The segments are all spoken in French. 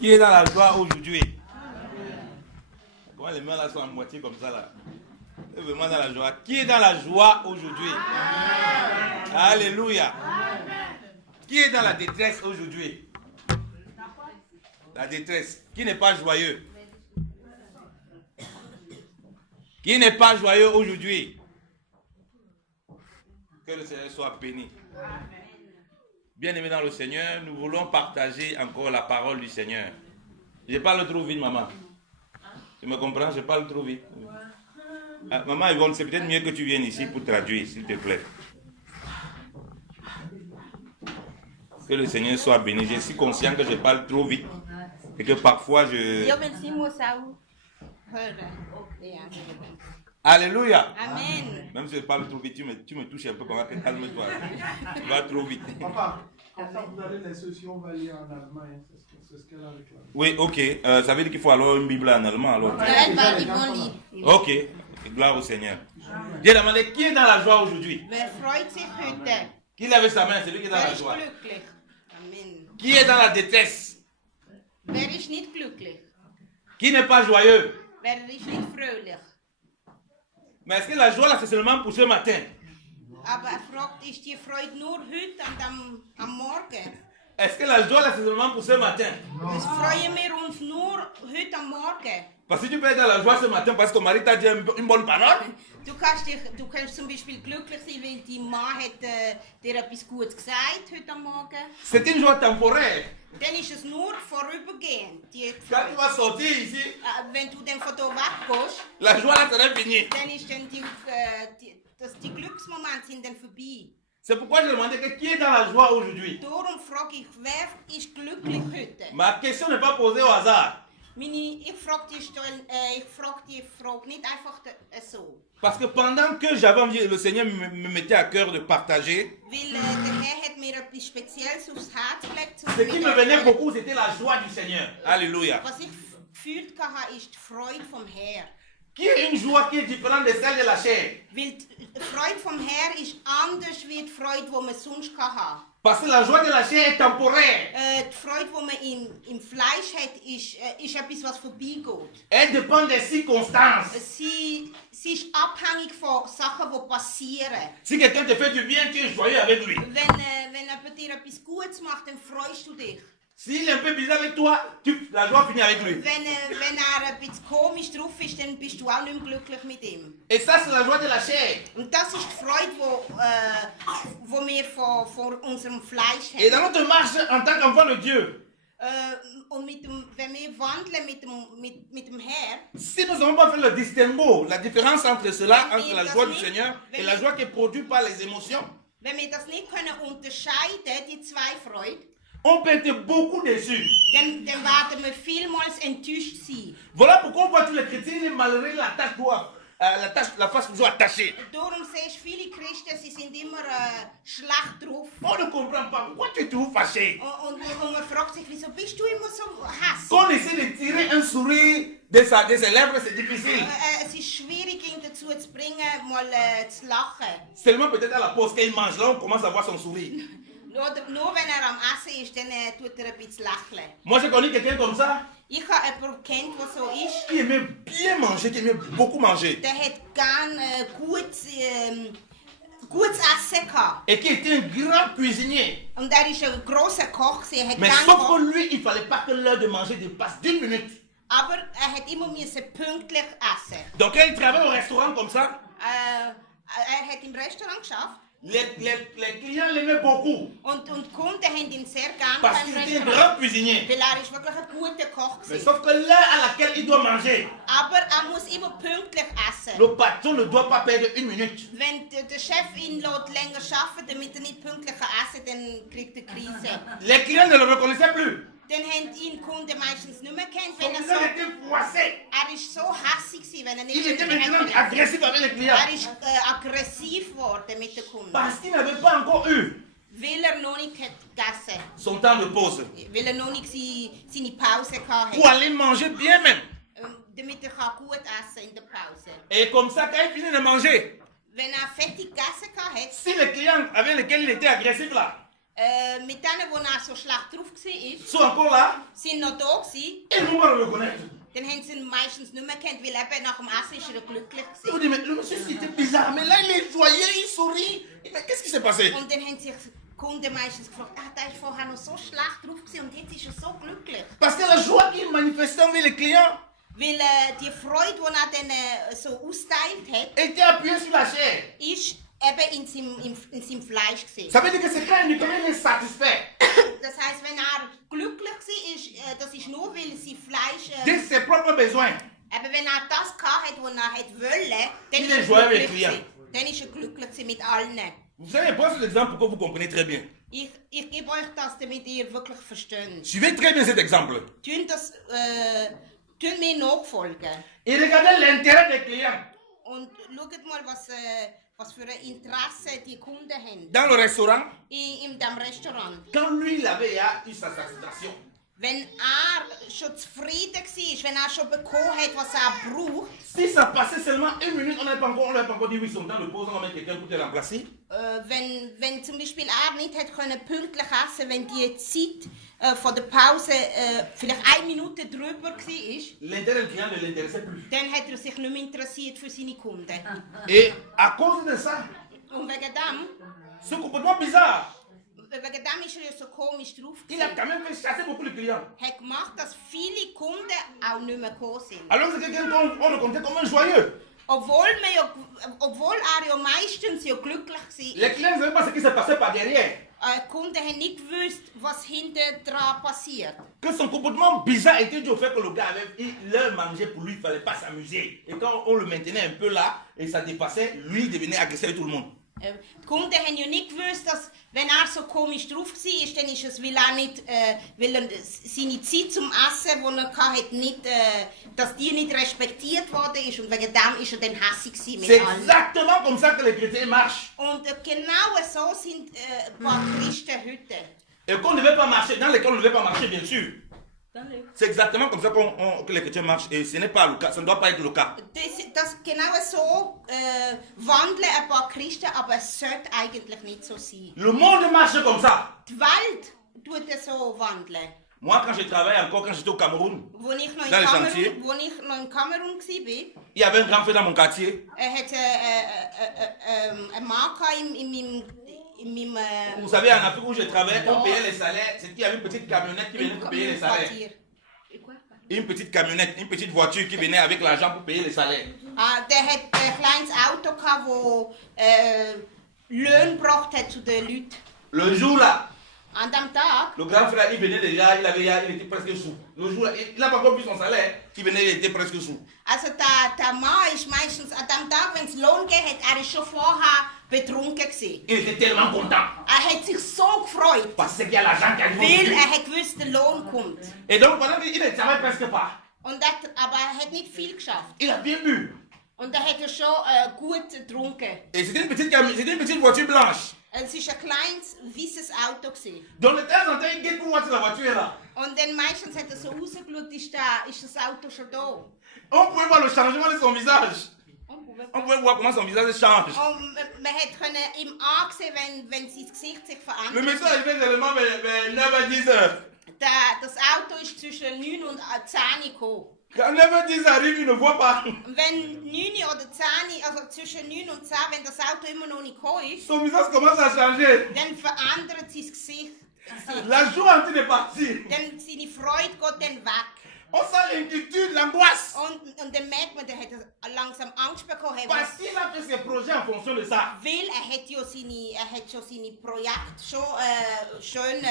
Qui est dans la joie aujourd'hui? Comment les mains là sont à moitié comme ça là? Vraiment dans la joie. Qui est dans la joie aujourd'hui? Alléluia. Qui est dans la détresse aujourd'hui? La détresse. Qui n'est pas joyeux? Qui n'est pas joyeux aujourd'hui? Que le Seigneur soit béni. Bien-aimés dans le Seigneur, nous voulons partager encore la parole du Seigneur. Je parle trop vite, maman. Tu me comprends? Je parle trop vite. Ah, maman Yvonne, c'est peut-être mieux que tu viennes ici pour traduire, s'il te plaît. Que le Seigneur soit béni. Je suis conscient que je parle trop vite et que parfois je... Alléluia. Amen. Même si je parle trop vite, tu me touches un peu. Calme-toi. Tu vas trop vite. Papa, comme ça vous allez laisser si on va lire en allemand. C'est ce qu'elle a réclamé. Oui, ok. Ça veut dire qu'il faut alors une Bible en allemand. Alors. Ok. Gloire au Seigneur. J'ai demandé qui est dans la joie aujourd'hui. Wer freut sich heute? Qui lève sa main? C'est lui qui est dans Wer la ist joie. glücklich? Amen. Qui est dans la détresse? Wer ist nicht glücklich? Qui n'est pas joyeux? Wer ist nicht fröhlich? Mais est-ce que la joie là c'est seulement pour ce matin? Aber er fragt, ist die Freude nur heute und am Morgen? Est-ce que la joie là c'est seulement pour ce matin? Das freuen wir uns nur heute am Morgen. Parce que tu peux être dans la joie ce matin parce que ton mari t'a dit une bonne parole. Du kannst zum Beispiel glücklich sein, weil dein Mann hat, dir etwas Gutes gesagt heute am Morgen. C'est une joie temporaire. Dann ist es nur vorübergehend. Die Quand tu vas sortir ici, wenn du dann von hier weggehst, la joie là sera finie. dann ist dann die Glücksmomente sind dann vorbei. C'est pourquoi je demandais que qui est dans la joie aujourd'hui. Darum frage ich, wer ist glücklich heute? Ma question n'est pas posée au hasard. Ich frage die Frage nicht einfach so. Parce que pendant que j'avais envie, le Seigneur me mettait à cœur de partager. Weil der Herr hat mir etwas Spezielles aufs Herz gelegt. Ce qui me venait beaucoup, c'était la joie du Seigneur. Alléluia. Was ich gefühlt hatte, ist die Freude vom Herrn. Qui est une joie qui est différente de celle de la chair. Weil die Freude vom Herrn ist anders als die Freude, die man sonst hatte. Parce que la joie de la chair est temporaire. Die Freude, die man im Fleisch hat, ist etwas, was vorbeigeht. Elle dépend des circonstances. Sie ist abhängig von Sachen, die passieren. Si quelqu'un te fait du bien, tu es joyeux avec lui. Wenn jemand dir etwas Gutes macht, dann freust du dich. S'il est un peu bizarre avec toi, la joie finit avec lui. Wenn ein bisschen komisch drauf ist, dann bist du auch nicht mehr glücklich mit ihm. Et ça, c'est la joie de la chair. Und das ist die Freude, die wir von unserem Fleisch Et dans haben. notre marche en tant qu'enfant de Dieu, Und wenn wir wandeln mit dem Herrn, si nous n'avons pas fait le distinguo, la différence entre cela, entre la joie du Seigneur et la joie qui est produite par les émotions, wenn wir das nicht können unterscheiden, die zwei Freuden, on peut être beaucoup déçus. dann werden wir vielmals enttäuscht sein. Voilà pourquoi on voit tous les chrétiens, ils malgré la tâche doit, la face toujours attachée. Darum siehst du viele Christen, sie sind immer schlecht drauf. On ne comprend pas. Pourquoi tu es toujours fâché? Und man fragt sich, wieso bist du immer so hässlich? Quand on essaie de tirer un sourire de ses lèvres, c'est difficile. Es ist schwierig, ihn dazu zu bringen, mal zu lachen. Seulement peut-être à la pause, quand il mange, là, on commence à voir son sourire. Nur wenn am Essen ist, dann tut ein bisschen lächeln. Moi, j'ai connu quelqu'un comme ça, Ich habe jemanden kennt, der so ist. qui aimait bien manger, qui aimait beaucoup manger. Der hat gern gutes Essen gehabt. Et qui était un grand cuisinier. Und er ist ein grosser Koch, er hat Mais gern sauf gekocht. que lui, il ne fallait pas que l'heure de manger dépasse 10 minutes. Aber er hat immer pünktlich essen. Donc quand il travaille au restaurant comme ça, Er hat im Restaurant geschafft. les clients l'aimaient beaucoup. Und die Kunden haben ihn sehr gern Parce beim qu'il était un Restaurant. grand cuisinier. Weil er ist wirklich ein guter Koch Mais gewesen. sauf que l'heure à laquelle il doit manger, Aber er muss immer pünktlich essen. le patron ne doit pas perdre une minute. Wenn der Chef ihn lässt länger arbeiten, damit er nicht pünktlich essen kann, dann kriegt er Krise. Les clients ne le reconnaissaient plus. Dann haben ihn die Kunden meistens nicht mehr gekannt, Son wenn er visage so... était froissé. Er ist so hässig gewesen, wenn er nicht Il était pünktlich maintenant hat. agressif avec les clients. Er ist aggressiv geworden mit den Kunden. Parce qu'il n'avait pas encore eu Weil er noch nicht hat gegessen. son temps de pause. Weil er noch nicht seine Pause hatte. Pour aller manger bien même. Damit er gut essen in der Pause. Et comme ça, quand il finit de manger, Wenn er fertig gegessen hat, si les clients avec lesquels il était agressif là, Mit denen, wo er so schlecht drauf war, sont encore là sind noch da gewesen. et ne vont pas le reconnaître. Dann haben sie ihn meistens nicht mehr gekannt, weil eben nach dem Essen ist er glücklich Ils vous gewesen. dites, mais le monsieur c'était bizarre, mais là il est joyeux, il sourit. Mais qu'est-ce qui s'est passé? Und dann haben sich die Kunden meistens gefragt, der ist vorher noch so schlecht drauf gewesen und jetzt ist er so glücklich. Parce que la joie qu'il manifestait envers les clients Weil die Freude, die er dann so austeilt hat, était appuyée sur la chair. ist eben in seinem Fleisch gewesen. Ça veut dire que c'est quand il est satisfait Das heisst, wenn er glücklich war, das ist nur, weil sein Fleisch... de ses propres besoins. Aber wenn er das hatte, was er wollte, dann Il ist est er joyeux avec glücklich rien. gewesen. Dann ist er glücklich gewesen mit allen. Vous savez, prends cet exemple pour que vous compreniez très bien. Ich gebe euch das, damit ihr wirklich versteht. Suivez très bien cet exemple. Tun mir nachfolgen. Et regardez l'intérêt des clients. Und schaut mal, was für ein Interesse die Kunden haben. Dans le restaurant, In dem Restaurant. quand lui il avait eu sa satisfaction, Wenn er schon zufrieden war, wenn er schon bekommen hat, was er braucht, si ça passait seulement une minute, on n'avait pas encore dit oui, ils sont dans le pause, on va mettre quelqu'un pour te remplacer. wenn zum Beispiel er nicht hat können pünktlich essen, wenn die Zeit von der Pause vielleicht 1 Minute drüber war, L'intérêt du client ne l'intéressait plus. dann hat er sich nicht mehr interessiert für seine Kunden. Et à cause de ça, Und wegen dem ce comportement bizarre, ist er ja so komisch drauf il a gewesen. quand même fait chasser beaucoup de clients. Hat gemacht, dass viele Kunden auch nicht mehr gekommen sind. Alors c'est quelqu'un qu'on le comptait comme un joyeux. Obwohl er ja meistens ja glücklich war. Les clients ne savaient pas ce qui se passait par derrière. Die Kunden haben nicht gewusst, was hinten dran passiert. Que son comportement bizarre était dû au fait que le gars il leur mangeait pour lui, il ne fallait pas s'amuser. Et quand on le maintenait un peu là, et ça dépassait, lui il devenait agressif avec tout le monde. Die Kunden haben ja nicht gewusst, dass wenn er so komisch drauf war, dann ist es, weil er seine Zeit zum Essen, die er hatte, nicht, dass die nicht respektiert worden ist. Und wegen dem ist er dann hässig gewesen C'est mit allen. exactement comme ça que les chrétiens marchent. Und genau so sind ein paar Christen heute. Et qu'on ne devait pas marcher, dans lesquels on ne devait pas marcher, bien sûr. C'est exactement comme ça que les chrétiens marchent. Et ce n'est pas le cas, ça ne doit pas être le cas. Das genau so wandeln ein paar Christen, aber es sollte eigentlich nicht so sein. Le monde marche comme ça. Die Welt tut es so wandeln. Moi, quand je travaillais encore, quand j'étais au Cameroun, Wo ich noch Dans les chantiers. in Kamerun war, il y avait un grand frère dans mon quartier. hat einen Mann in meinem Vous savez, en Afrique où je travaillais, on payait les salaires. C'est qu'il y avait une petite camionnette qui venait pour payer les salaires. Quartier. Une petite camionnette, une petite voiture qui venait avec l'argent pour payer les salaires. Der hat ein kleines Auto gehabt, das Löhne gebracht hat zu den Leuten. Le jour là, An dem Tag, le grand frère, il venait déjà, il était presque sous. Le jour là, il n'a pas encore vu son salaire, il venait, il était presque sous. also der Mann ist meistens an dem Tag, wenn es Lohn gegeben hat, er ist schon vorher betrunken gewesen. Il était tellement content. Er hat sich so gefreut, Parce qu'il y a l'argent qui arrive weil aujourd'hui. er hat gewusst, der Lohn kommt. Et donc, pendant qu'il ne travaille presque pas, Aber er hat nicht viel geschafft. il a bien bu. Und er hat ja schon gut getrunken. Et c'était une petite voiture blanche. Es war ein kleines, weißes Auto gewesen. Donc, de temps en temps, il guette pour voir si la voiture est là. Und dann meistens hat er so rausgeschaut, ist das Auto schon da? On pouvait voir le changement de son visage. On pouvait voir comment son visage change. Und man konnte ihm ansehen, wenn sein Gesicht sich Le verändert. monsieur arrivait seulement vers 9 à 10 heures. Das Auto ist zwischen 9 und 10 gekommen. Quand 9 à 10 arrive, il ne voit pas. Und wenn 9 oder 10, also zwischen 9 und 10, wenn das Auto immer noch nicht gekommen ist, Son visage commence à changer. dann verändert sein Gesicht. La joie est en train de partir. Dann seine Freude geht dann weg. On sent l'inquiétude, l'angoisse. Und dann merkt man, der hat langsam Angst bekommen, Parce qu'il a fait ses projets en fonction de ça. weil er hat schon seine Projekte schon schön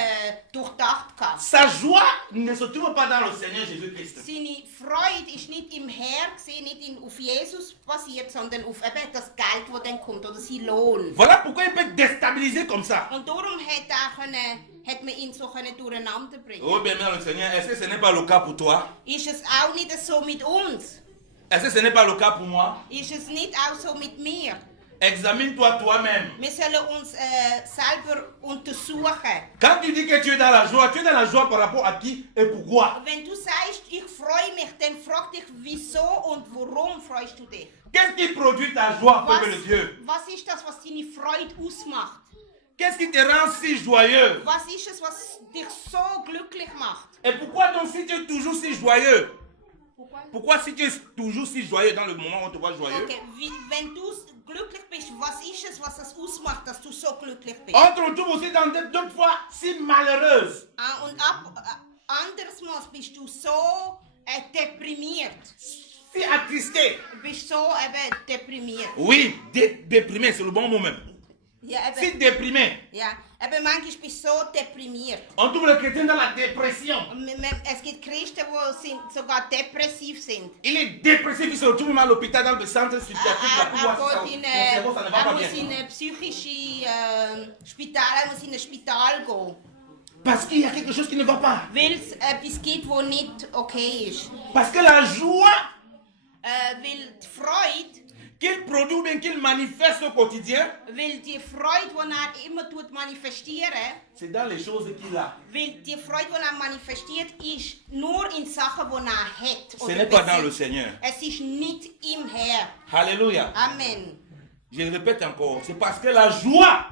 durchdacht gehabt. Sa joie ne se trouve pas dans le Seigneur Jésus-Christ. Seine Freude ist nicht im Herr gesehen, nicht auf Jesus basiert, sondern auf eben das Geld, das dann kommt, oder sein Lohn. Voilà pourquoi il peut être déstabilisé comme ça. Und darum hat man ihn so durcheinander bringen. Oh bien, le Seigneur, est-ce que ce n'est pas le cas pour toi? Ist es auch nicht so mit uns? Est-ce que ce n'est pas le cas pour moi? Ist es nicht auch so mit mir? Examine-toi toi-même. Wir sollen uns selber untersuchen. Quand tu dis que tu es dans la joie par rapport à qui et pourquoi? Wenn du sagst, ich freue mich, dann frag dich, wieso und warum freust du dich? Qu'est-ce qui produit ta joie, peuple de Dieu? Was ist das, was deine Freude ausmacht? Qu'est-ce qui te rend si joyeux? Was ist es, was dich so glücklich macht? Et pourquoi donc si tu es toujours si joyeux? Pourquoi si tu es toujours si joyeux dans le moment où on te voit joyeux? Okay, wenn du glücklich bist, was ist es, was es ausmacht, dass du so glücklich bist? On te retrouve aussi dans d'autres fois si malheureuse. Und andersmals bist du so deprimiert. Si attristé. Du bist so deprimiert. Oui, déprimé, c'est le bon mot même. Ja, Si déprimé. ja, aber manchmal bist du so deprimiert. On trouve le chrétien dans la dépression. Es gibt Christen, die sogar depressiv sind. Il est dépressif, il se retrouve même à l'hôpital dans le centre psychiatrique. Er muss in ein psychisches Spital, er muss in ein Spital gehen. Parce qu'il y a quelque chose qui ne va pas. Weil es etwas gibt, was nicht okay ist. Parce que la joie Weil die Freude, qu'il produit ou bien qu'il manifeste au quotidien, weil die Freude, die er immer manifestiert, c'est dans les choses qu'il a. weil die Freude, die er manifestiert, ist nur in Sachen, die er hat. Ce n'est pas dans le Seigneur. Es ist nicht im Herr. Alléluia. Amen. Je le répète encore, c'est parce que la joie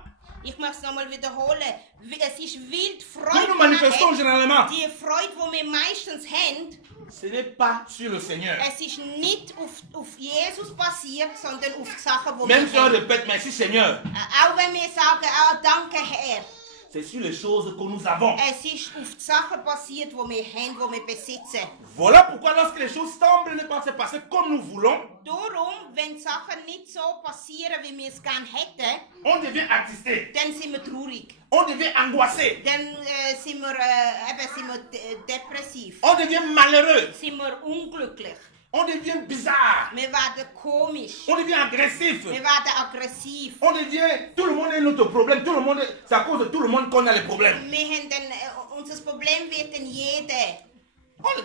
Ich möchte es nochmal wiederholen. Es ist wild que Freude, nous manifestons généralement, die Freude, die wir meistens haben, ce n'est pas sur le Seigneur. es ist nicht auf Jesus basiert, sondern auf die Sachen, die Même si wir on haben. répète merci Seigneur, Auch wenn wir sagen, danke Herr. c'est sur les choses que nous avons. Es ist auf die Sachen basiert, die wir haben, die wir besitzen. Voilà pourquoi lorsque les choses semblent ne pas se passer comme nous voulons, Darum, wenn die Sachen nicht so passieren, wie wir es gerne hätten, on devient attristé, dann sind wir traurig. on devient angoissé, Dann sind wir, depressiv. on devient malheureux, Sind wir unglücklich. on devient bizarre, Wir werden komisch. on devient agressif, Wir werden aggressiv. on devient, tout le monde a notre problème, tout le monde, c'est à cause de tout le monde qu'on a les problèmes. Wir haben dann, unser Problem wird dann jeder.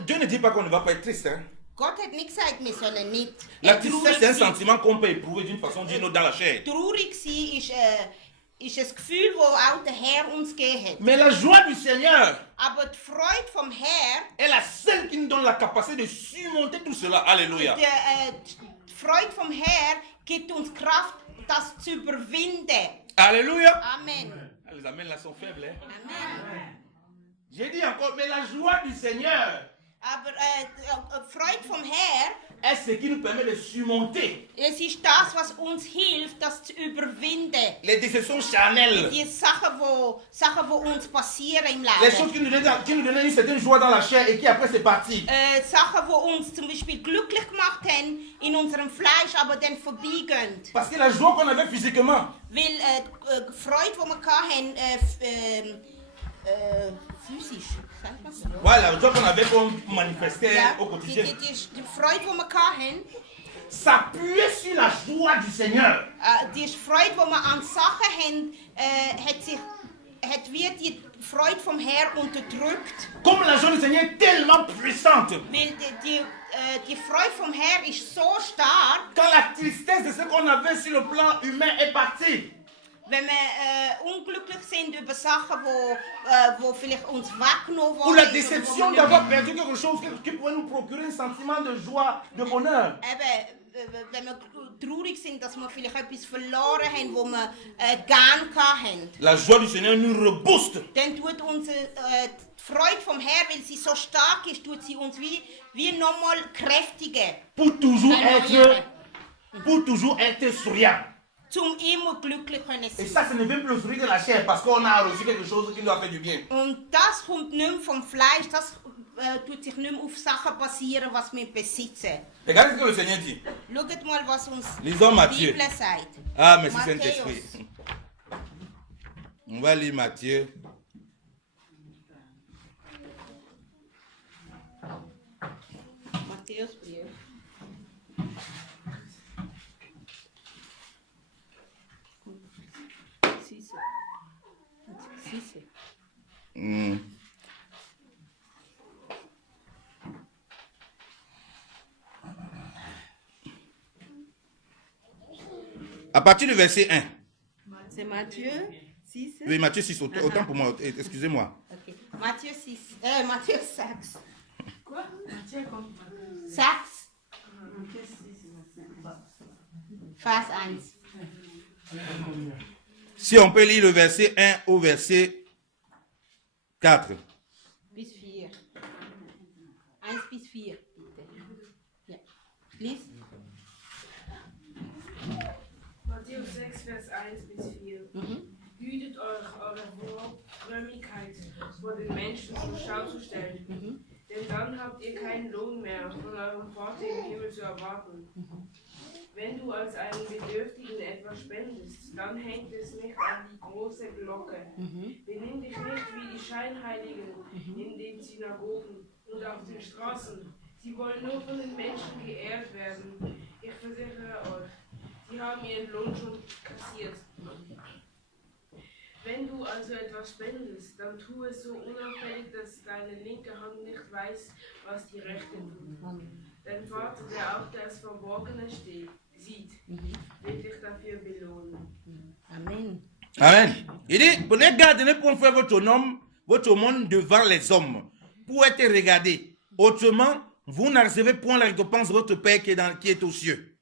Dieu ne dit pas qu'on ne va pas être triste. Hein. Gott hat nicht gesagt, wir sollen nicht La tristesse, c'est un sein. sentiment qu'on peut éprouver d'une façon ou d'une autre dans la chair. Traurig sein ist ein Gefühl, das auch der Herr uns gegeben hat. Mais la joie du Seigneur Aber die Freude vom Herr, est la seule qui nous donne la capacité de surmonter tout cela. Alléluia. die Freude vom Herr gibt uns Kraft, das zu überwinden. Alléluia. Amen. Ah, les amens là sont faibles. Hein? Amen. J'ai dit encore, mais la joie du Seigneur Aber die Freude vom Herr, est ce qui nous permet de surmonter es ist das, was uns hilft, das zu überwinden. les déceptions charnelles. Die Sachen, die uns passieren im Les Leben. choses qui nous donnaient une certaine joie dans la chair et qui après c'est parti. Sachen, die uns zum Beispiel glücklich gemacht haben in unserem Fleisch, aber dann vorbeigehen. Parce que la joie qu'on avait physiquement, Weil die Freude, die wir hatten, physisch, sagt man so? voilà, la joie qu'on avait qu'on manifestait Ja, au quotidien, die Freude, die wir hatten, s'appuyait sur la joie du Seigneur. die Freude, die wir an Sachen haben, hat wie die Freude vom Herrn unterdrückt. Comme la joie du Seigneur est tellement puissante, Weil die Freude vom Herrn ist so stark, quand la tristesse de ce qu'on avait sur le plan humain est partie, wenn wir unglücklich sind über Sachen, wo vielleicht uns weggenommen ou la worden ist, oder wo déception wir d'avoir nicht perdu quelque chose qui pourrait nous procurer un sentiment de joie, de bonheur. eben, wenn wir traurig sind, dass wir vielleicht etwas verloren haben, wo wir gern hatten, La joie du Seigneur nous rebooste. dann tut unsere die Freude vom Herrn, weil sie so stark ist, tut sie uns wie nochmal kräftigen. Pour toujours être souriant. Zum immer glücklich können Et sein. ça, ce ne vient plus le sourire de la chair parce qu'on a reçu quelque chose qui nous a fait du bien. Und das kommt nicht mehr vom Fleisch, das tut sich nicht mehr auf Sachen basieren, was wir besitzen. Regardez ce que le Seigneur dit. Schaut mal, was uns Lisons die Matthieu. Bibel sagt. Ah, merci Matthäus. Saint-Esprit. On va lire Matthieu. Matthäusbrief. Hmm. À partir du verset 1. C'est Matthieu 6. Oui, Matthieu 6, autant pour moi, excusez-moi. Okay. Matthieu 6. Matthieu 6. Quoi? Matthieu comme 6. Matthieu 6, Vers 1. Si on peut lire le verset 1 au verset 4. Bis 4. 1 bis 4, bitte. Ja. Lies. Matthäus 6, Vers 1 bis 4. Hütet eure Frömmigkeit vor den Menschen zur Schau zu stellen, denn dann habt ihr keinen Lohn mehr von eurem Vater im Himmel zu erwarten. Wenn du als einen Bedürftigen etwas spendest, dann hängt es nicht an die große Glocke. Benimm dich nicht wie die Scheinheiligen in den Synagogen und auf den Straßen. Sie wollen nur von den Menschen geehrt werden. Ich versichere euch, sie haben ihren Lohn schon kassiert. Wenn du also etwas spendest, dann tu es so unauffällig, dass deine linke Hand nicht weiß, was die rechte tut. Dein Vater, der auch das Verborgene sieht, wird dich dafür belohnen. Amen. Amen. Il dit, prenez garde de ne pas faire votre monde devant les hommes, pour être regardé. Autrement, vous ne recevez point la récompense de votre Père qui est aux cieux.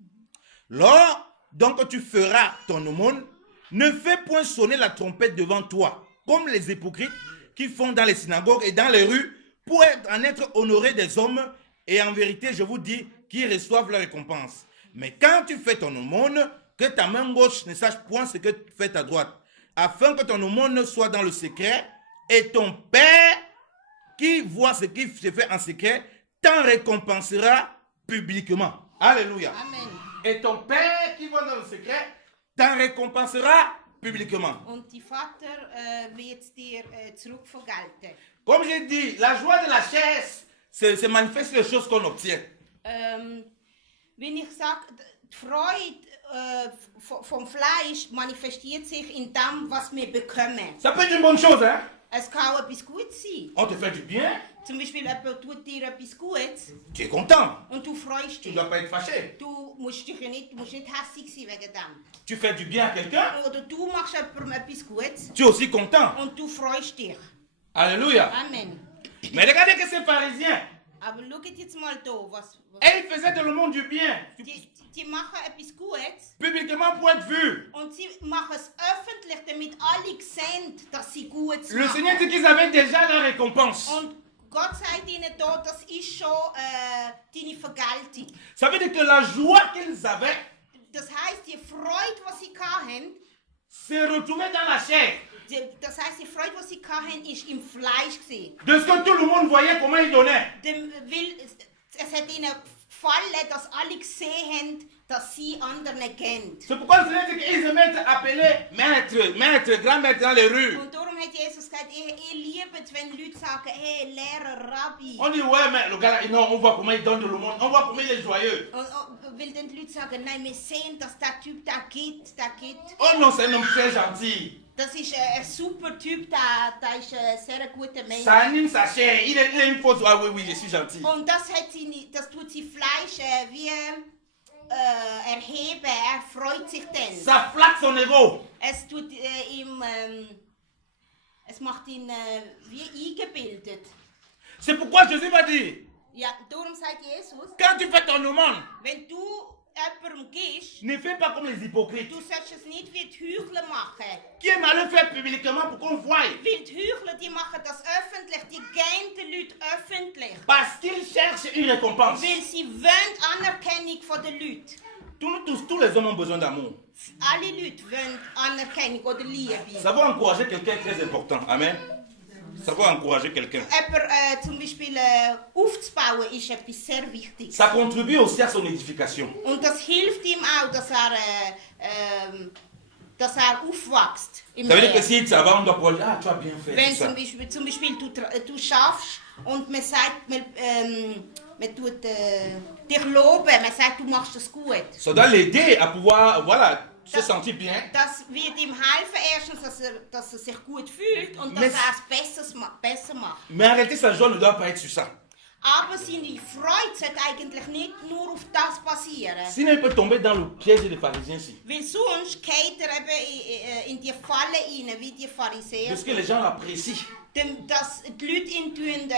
Lors, donc, tu feras ton aumône, ne fais point sonner la trompette devant toi, comme les hypocrites qui font dans les synagogues et dans les rues, pour en être honorés des hommes, et en vérité, je vous dis, qu'ils reçoivent la récompense. Mais quand tu fais ton aumône, que ta main gauche ne sache point ce que fait ta droite, afin que ton aumône soit dans le secret, et ton Père, qui voit ce qui se fait en secret, t'en récompensera publiquement. Alléluia. Amen. Et ton Père, qui voit dans le secret, t'en récompensera publiquement. Und die Vater wird dir zurückvergelten. Comme j'ai dit, la joie de la chair, c'est manifeste les choses qu'on obtient. Wenn ich sage, die Freude vom Fleisch manifestiert sich in dem, was wir bekommen. Ça peut être une bonne chose, hein? Es kann auch etwas Gutes sein. On te fait du bien, Zum Beispiel, jemand tut dir etwas Gutes tu es content. und du freust Tu dich. ne dois pas être fâché. Du musst nicht hässlich sein wegen dem. Tu fais du bien à quelqu'un, Oder du machst jemandem etwas Gutes tu es aussi content. und du freust dich. Alléluia. Amen. Mais regardez que ces pharisiens, Aber schaut jetzt mal da, was ils faisaient de le monde du bien, die machen etwas Gutes publiquement pour être vus. und sie machen es öffentlich, damit alle sehen, dass sie Gutes Le Seigneur machen. dit qu'ils avaient déjà la récompense. Und Gott sagt ihnen da, das ist schon deine Vergeltung. Ça veut dire que la joie qu'ils avaient Das heisst, die Freude, die sie hatten, s'est retrouvée dans la chair. das heisst, die Freude, die sie hatten, ist im Fleisch gewesen. De ce que tout le monde voyait, comment ils donnaient. Es hat ihnen gefallen, dass alle gesehen haben, dass sie anderen kennen. C'est pourquoi le Seigneur dit qu'ils se mettent à appeler maître, grand-maître dans les rues. Und darum hat Jesus gesagt, ich liebe es, wenn Leute sagen, hey, Lehrer, Rabbi. On dit, ouais, mais le gars là, non, on voit comment il donne le monde, on voit comment il est joyeux. Weil dann die Leute sagen, nein, wir sehen, dass der Typ da gibt. Oh non, c'est un homme très gentil. Das ist ein super Typ, der ist ein sehr guter Mensch. Ça anime sa chair, il a une fausse, ah oui, je suis gentil. Und das tut sein Fleisch wie erheben, er freut sich dann. Ça flatte son ego. Es tut ihm, es macht ihn wie eingebildet. C'est pourquoi Jésus m'a dit, Ja, darum sagt Jesus, quand tu fais ton aumône, wenn du jemandem gibst, ne fais pas comme les hypocrites. du sollst es nicht wie die Heuchler machen. Qui aiment à le faire publiquement pour qu'on voie. Weil die Heuchler, die machen das öffentlich, die gehen den Leuten öffentlich. Parce qu'ils cherchent une récompense. Weil sie wollen Anerkennung von den Leuten. Tous les hommes ont besoin d'amour. Alle Leute wollen Anerkennung oder Liebe. Savoir encourager quelqu'un est très important. Amen. Savoir encourager quelqu'un. Jemand zum Beispiel aufzubauen ist etwas sehr Wichtiges. Ça contribue aussi à son édification. Und das hilft ihm auch, dass er aufwächst. Im Ça veut dire que Leben. si ça va, on doit pouvoir dire, ah, tu as bien fait. Wenn Ça. zum Beispiel du schaffst und man sagt, man tut dich loben, man sagt, du machst das gut. Ça doit l'aider à pouvoir, voilà, se sentir bien. Das wird ihm helfen, erstens, dass er sich gut fühlt und dass Mais- er es besser macht. Mais en réalité, sa joie ne doit pas être sur ça. Aber seine Freude sollte eigentlich nicht nur auf das basieren. Sinon, il peut tomber dans le piège des pharisiens ici. Weil sonst geht er eben in die Falle rein, wie die Pharisäer. Parce que les gens l'apprécient. Dass die Leute ihn tun,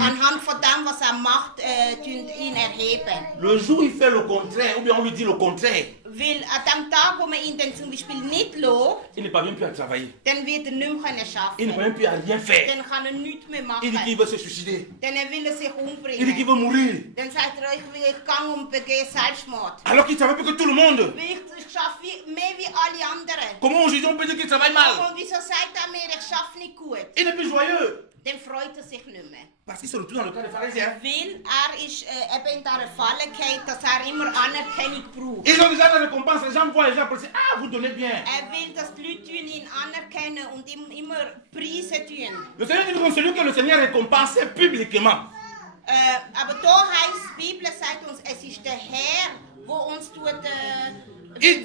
anhand von dem, was er macht, ihn erheben. Le jour où il fait le contraire, ou bien on lui dit le contraire, Weil an dem Tag, wo man ihn dann zum Beispiel nicht lobt, il ne parvient plus à travailler. dann wird er nicht mehr Il ne schaffen. parvient plus à rien faire. Dann kann er nichts mehr Il dit qu'il machen. veut se suicider. Dann will er sich Il dit qu'il umbringen. veut mourir. Dann sagt er, ich gehe und begehe Selbstmord. Alors qu'il travaille plus que tout le monde. Weil ich schaffe mehr wie alle anderen. Comment aujourd'hui on peut dire qu'il travaille mal? Und wieso sagt er mir, ich schaffe nicht gut? Il n'est plus joyeux. Dann freut er sich nicht mehr. Parce qu'il se retrouve dans le cas des pharisiens. Weil er ist eben in dieser Falle gefallen, dass er immer Anerkennung braucht. Ils ont déjà la récompense. Les gens voient les gens penser, ah, vous donnez bien. Er will, dass die Leute ihn anerkennen und ihm immer Preise tun. Le Seigneur dit que celui que le Seigneur récompense publiquement. Aber da heisst, die Bibel sagt uns, es ist der Herr, der uns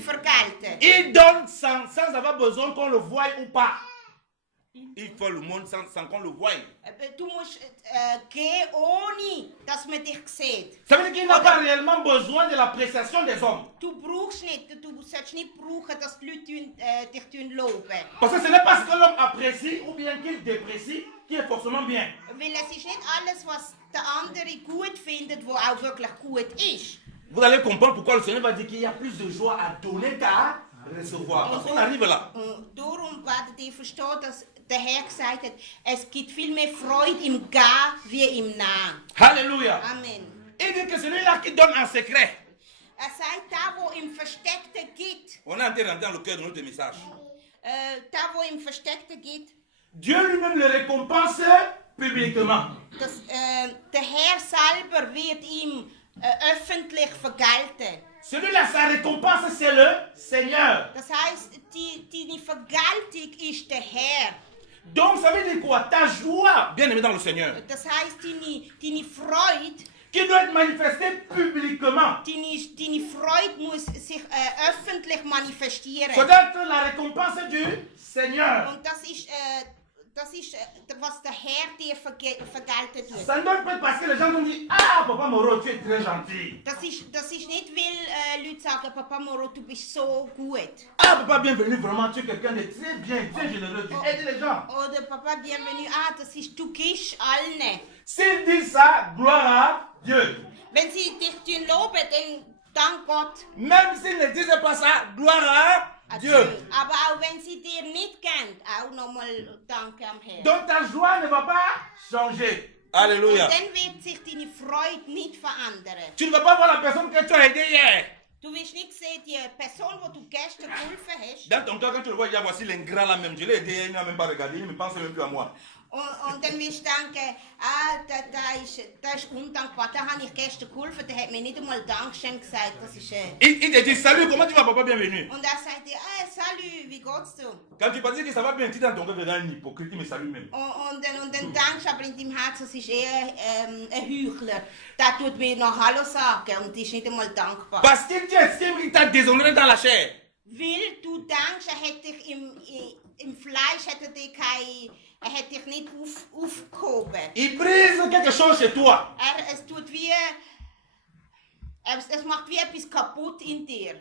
vergelten. Il donne sans avoir besoin qu'on le voie ou pas. Il faut le monde sans qu'on le voie. Du musst gehen, ohne dass man dich sieht. Ça veut dire qu'il n'a pas réellement besoin de l'appréciation des hommes. Du brauchst nicht, du sollst nicht brauchen, dass die Leute dich loben. Parce que ce n'est pas ce que l'homme apprécie ou bien qu'il déprécie qui est forcément bien. Weil es ist nicht alles, was der andere gut findet, was auch wirklich gut ist. Vous allez comprendre pourquoi le Seigneur va dire qu'il y a plus de joie à donner qu'à recevoir. Parce qu'on arrive là. Darum werdet ihr verstehen, dass der Herr gesagt hat, es gibt viel mehr Freude im Gehen wie im Nehmen. Alléluia. Amen. Il dit que celui-là qui donne en secret. Er sagt, da wo im Versteckten gibt, On est en train de rentrer dans le cœur de notre message. da wo im Versteckten gibt, Dieu lui-même le récompense publiquement. dass der Herr selber wird ihm öffentlich vergelten. Celui-là, sa récompense, c'est le Seigneur. Das heißt, deine Vergeltung ist der Herr. Donc, ça veut dire quoi? Ta joie, bien aimé dans le Seigneur, Das heißt, deine Freude, qui doit être manifestée publiquement. deine Freude muss sich öffentlich manifestieren. Ça doit être la récompense du Seigneur. Und das ist, was der Herr dir vergeltet wird. Ça ne doit pas être parce que les gens ont dit, ah, Papa Moro, tu es très gentil. Das ist nicht, weil Leute sagen, Papa Moro, du bist so gut. Ah, Papa, bienvenue, vraiment, tu es quelqu'un de très bien, très généreux, tu aides les gens. Oder Papa, bienvenue, du gibst allen. S'ils disent ça, gloire à Dieu. Wenn sie dich loben, dann dank Gott. Même s'ils ne disent pas ça, gloire à Dieu. Aber auch wenn sie dir nicht geben, auch nochmal danke am Herrn. Donc ta joie ne va pas changer. Alléluia. Und dann wird sich deine Freude nicht verändern. Tu ne vas pas voir la personne que tu as aidée hier. Du wirst nicht sehen, die Person, die du gestern geholfen hast. Dans ton cas, quand tu le vois, il y a voici l'ingrat là même. Je l'ai aidé, il n'a même pas regardé, il ne pense même plus à moi. Und dann wirst du denken, der ist undankbar, da habe ich gestern geholfen, der hat mir nicht einmal Dankeschön gesagt. Das ist, Il te dit, salut, comment tu vas, papa, bienvenue. Und er sagt dir, salut, wie geht's dir? Quand tu penses que ça va bien, tu dans ton cœur, tu es un hypocrite, il me salue même. Und dann denkst du aber in deinem Herzen, es ist eher ein Heuchler. Der tut mir noch Hallo sagen und ist nicht einmal dankbar. Parce que tu estimes qu'il t'a déshonoré dans la chair. Weil du denkst, er hätte dich im Fleisch er hätte dich nicht aufgehoben. Il brise quelque chose chez toi. Es macht wie etwas kaputt in dir.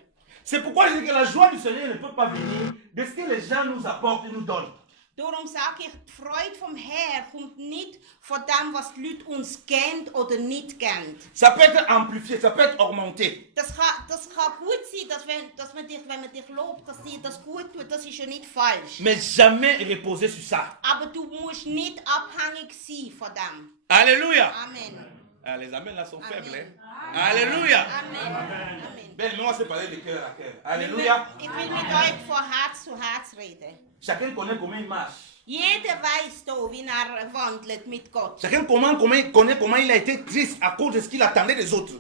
C'est pourquoi je dis que la joie du Seigneur ne peut pas venir de ce que les gens nous apportent et nous donnent. Darum sage ich, die Freude vom Herrn kommt nicht von dem, was die Leute uns geben oder nicht geben. Ça peut être amplifié, ça peut être augmenté. Das kann gut sein, dass man dich, wenn man dich lobt, dass dir das gut tut. Das ist ja nicht falsch. Mais jamais reposer sur ça. Aber du musst nicht abhängig sein von dem. Alléluia. Amen. Ah, les amens là sont Amen. faibles. Hein? Alléluia. Amen. Amen. Ben, mais on va se parler de cœur à cœur. Alléluia. Ich will mit euch von Herz zu Herz reden. Chacun connaît comment il marche. Jeder weiß da, wie wandelt mit Gott. Chacun connaît comment il a été triste à cause de ce qu'il attendait des autres.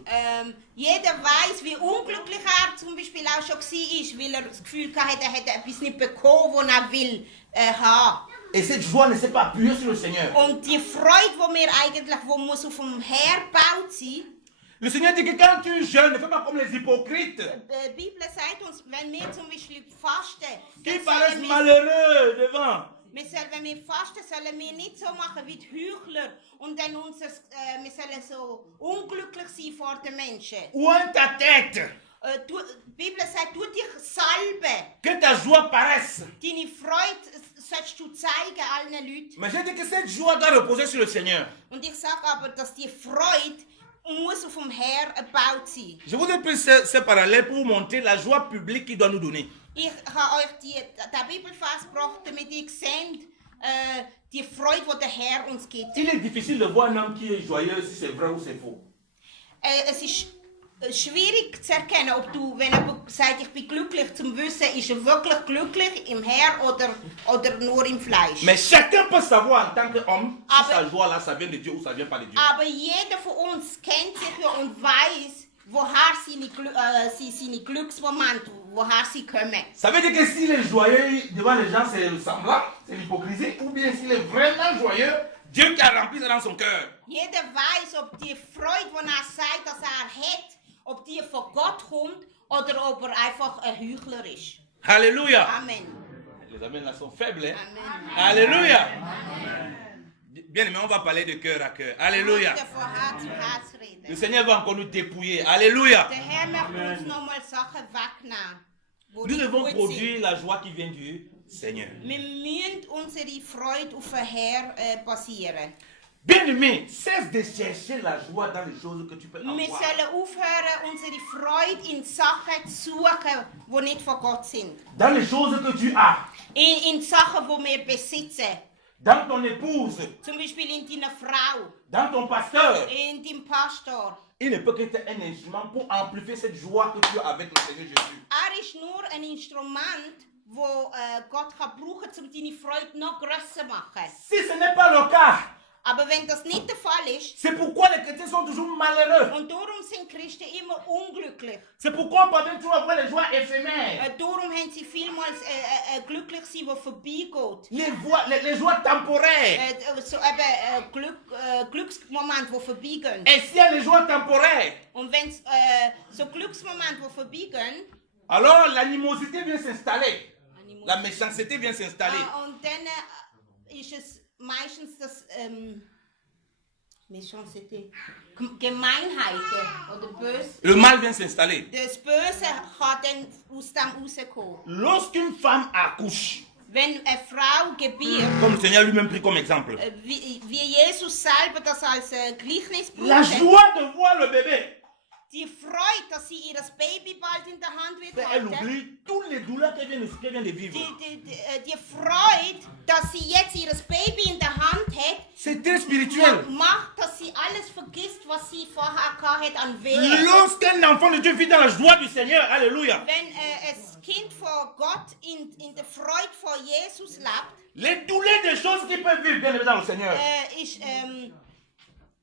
Jeder weiß, wie unglücklich er zum Beispiel auch schon war, weil er das Gefühl hatte, er hätte etwas nicht bekommen, was er will haben. Et cette joie ne s'est pas appuyée sur le Seigneur. Und die Freude, wo muss auf dem Herr gebaut sein. Le Seigneur dit que quand tu jeûnes, ne fais pas comme les hypocrites. Die Bibel sagt uns, wenn wir zum Beispiel fasten, Qui paraissent malheureux devant. wenn wir fasten, sollen wir nicht so machen wie die Heuchler und dann wir sollen so unglücklich sein vor den Menschen. Ouvre ta tête. Die Bibel sagt, tu dich salben. Que ta joie paraisse. Deine Freude sollst du zeigen allen Leuten. Mais je dis que cette joie doit reposer sur le Seigneur. Und ich sage aber, dass die Freude muss auf dem Herr gebaut sein. Je vous ai pris ce parallèle pour vous montrer la joie publique qu'il doit nous donner. Ich habe euch den Bibelvers gebracht, damit ihr seht, die Freude, die der Herr uns gibt. Il est difficile de voir un homme qui est joyeux si c'est vrai ou c'est faux. Es ist schwierig zu erkennen, ob du, wenn jemand sagt, ich bin glücklich, zum Wissen, ist er wirklich glücklich im Herr oder nur im Fleisch. Mais chacun peut savoir en tant qu'homme si Aber- sa joie là, ça vient de Dieu ou ça vient pas de Dieu. Aber jeder von uns kennt sich ja und weiß, woher seine Glücksmomente, woher sie kommen. Ça veut dire que s'il est joyeux devant les gens, c'est le semblant, c'est l'hypocrisie, ou bien s'il est vraiment joyeux, Dieu qui a rempli ça dans son cœur. Jeder weiß, ob die Freude, die er sagt, dass er hat, ob die von Gott kommt oder ob er einfach ein Heuchler ist. Alléluia. Amen. Les amens là sont faibles. Hein? Amen. Alléluia. Bien aimé, on va parler de cœur à cœur. Alléluia. Wir möchten von Herz zu Herz reden. Le Seigneur va encore nous dépouiller. Alléluia. Der Herr möchte uns nochmal Sachen wegnehmen, wo Nous nicht devons gut sind. produire la joie qui vient du Seigneur. Wir müssen unsere Freude auf den Herr basieren. Bien aimé, cesse de chercher la joie dans les choses que tu peux Wir avoir. sollen aufhören, unsere Freude in Sachen zu suchen, die nicht von Gott sind. Dans les choses que tu as. In Sachen, die wir besitzen. Dans ton épouse. Zum Beispiel in deiner Frau, Dans ton pasteur. in deinem Pastor. Il ne peut qu'être un instrument pour amplifier cette joie que tu as avec le Seigneur Jésus. Er ist nur ein Instrument, wo Gott kann brauchen, um deine Freude noch grösser zu machen. Si ce n'est pas le cas, Aber wenn das nicht der Fall ist, c'est pourquoi les chrétiens sont toujours malheureux. und darum sind Christen immer unglücklich. C'est pourquoi on parvient toujours à avoir les joies éphémères. Darum haben sie vielmals glücklich sein, das vorbeigeht. Les joies temporaires. So eben Glücksmomente, die vorbeigehen. Et s'il y a les joies temporaires, Und wenn so Glücksmomente, die vorbeigehen, alors l'animosité vient s'installer. La méchanceté vient s'installer. und dann ist es meistens das Méchanceté, Gemeinheiten oder Böse. Le mal vient s'installer. Das Böse kann dann aus dem rauskommen. Lorsqu'une femme accouche, Wenn eine Frau gebiert, comme le Seigneur lui-même pris comme exemple, wie Jesus selber das als Gleichnis la braucht, joie de voir le bébé, die Freude, dass sie ihr Baby bald in der Hand wird elle halten, oublie toutes les douleurs qu'elle vient de vivre. die Freude, dass sie jetzt ihr Baby in der Hand hat, C'est très spirituel. macht, dass sie alles vergisst, was sie vorher gehabt hat an Wehen. Lorsqu'un enfant de Dieu vit dans la joie du Seigneur, alléluia, Wenn ein Kind vor Gott in der Freude vor Jesus lebt, les douleurs des choses qu'il peut vivre, bien aimé dans le Seigneur, ist